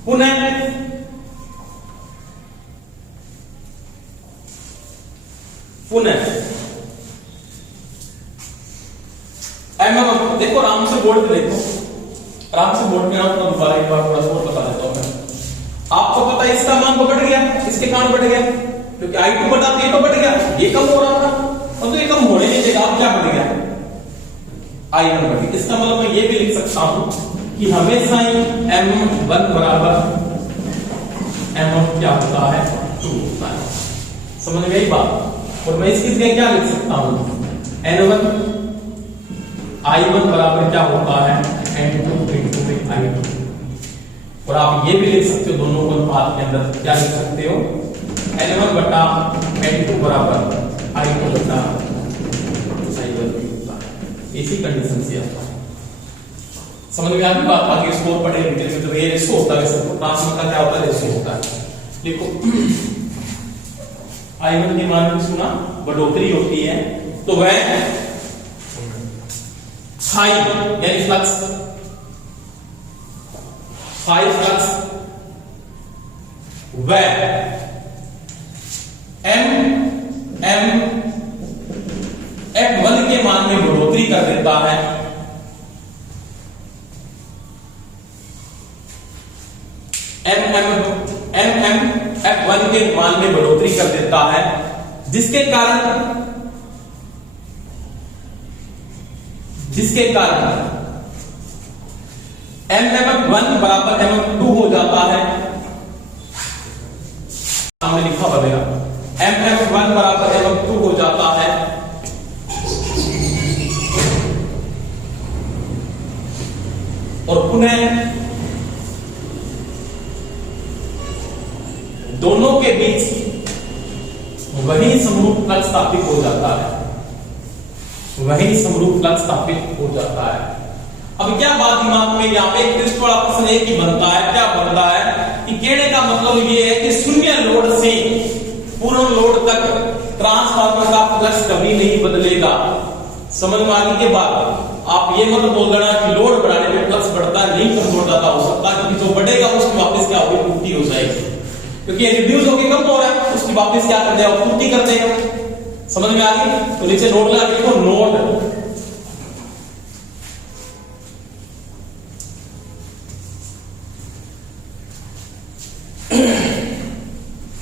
पुनः एमएम देखो, आराम से बोर्ड पे देखो, आराम से बोर्ड पे ना, तो दोबारा एक बार थोड़ा सा और बता देता हूं मैं। आपको पता है इसका मान तो बढ़ गया, इसके कारण बढ़ गया, क्योंकि I2 बढ़ा तो ये तो बढ़ गया, ये कम हो रहा था, और तो ये कम होने नहीं देगा, अब क्या बढ़ गया, I1 बढ़ गया। इसका मतलब मैं ये भी लिख सकता हूं कि हमेशा ही M1 बराबर M क्या होता है, 2 होता है। समझ में आई बात? और मैं इसकी जगह क्या लिख सकता हूं, N1 I1 बराबर क्या होता है, N2 into I2। और आप ये भी लिख सकते हो, दोनों को अनुपात के अंदर क्या लिख सकते हो, N1 बटा N2 बराबर I2 बटा I1 होता है। इसी कंडीशन से आता है। समझ में आ गई बात? आगे इसको पढ़े डिटेल में, तो ये रेशो होता है, सब ट्रांसफर का क्या होता है, रेशो होता है। देखो I1 के मान में सुना बढ़ोतरी होती है तो वह हाई यानी फ्लक्स, हाई फ्लक्स वह F1 के मान में बढ़ोतरी कर देता है, F1 के मान में बढ़ोतरी कर देता है, जिसके कारण MM1 बराबर MM2 हो जाता है। सामने लिखा बनेगा MM1 बराबर MM2 हो जाता है। और पुनः दोनों के बीच वही समरूप फ्लक्स स्थापित हो जाता है, वही समरूप फ्लक्स स्थापित हो जाता है। अब क्या बात दिमाग में यहाँ पे एक वाला प्रश्न एक ही बनता है, क्या बनता है कि कहने का मतलब ये है कि शून्य लोड से पूर्ण लोड तक ट्रांसफार्मर का फ्लक्स कभी नहीं बदलेगा। समझ में आने के बाद आप ये मत बोल देना कि लोड बढ़ाने में फ्लक्स बढ़ता है, नहीं कम हो जाता, हो सकता है क्योंकि जो बढ़ेगा उसकी वापस क्या होगी, पूर्ति हो जाएगी। क्योंकि ये रिड्यूस होके कम हो रहा है, उसकी वापस क्या कर देगा, पूर्ति कर देगा। समझ में आ गई? तो नीचे नोट लगा के लिखो, नोट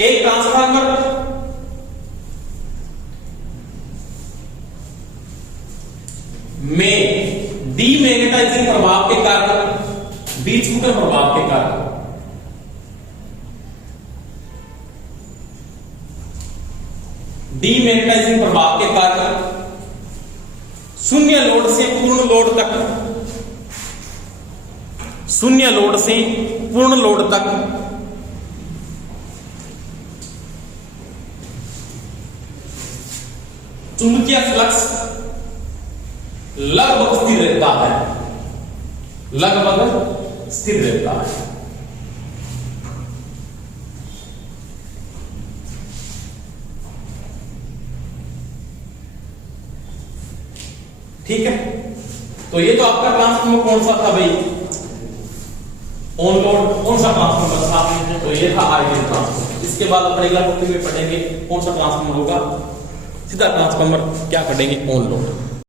एक ट्रांसफार्मर में डीमैग्नेटाइजिंग प्रभाव के कारण, बीचमुखर प्रभाव के कारण डीमैग्नेटाइजिंग प्रभाव के कारण शून्य लोड से पूर्ण लोड तक, शून्य लोड से पूर्ण लोड तक चुंबकीय फ्लक्स लगभग स्थिर रहता है, लगभग स्थिर रहता है। ठीक है, तो ये तो आपका ट्रांसफार्मर कौन सा था भाई, ऑन लोड कौन सा ट्रांसफार्मर था, तो ये था आइडियल ट्रांसफार्मर। इसके बाद अपने अगला टॉपिक में पढ़ेंगे कौन सा ट्रांसफार्मर होगा, सीधा ट्रांसफार्मर क्या पढ़ेंगे, ऑन लोड।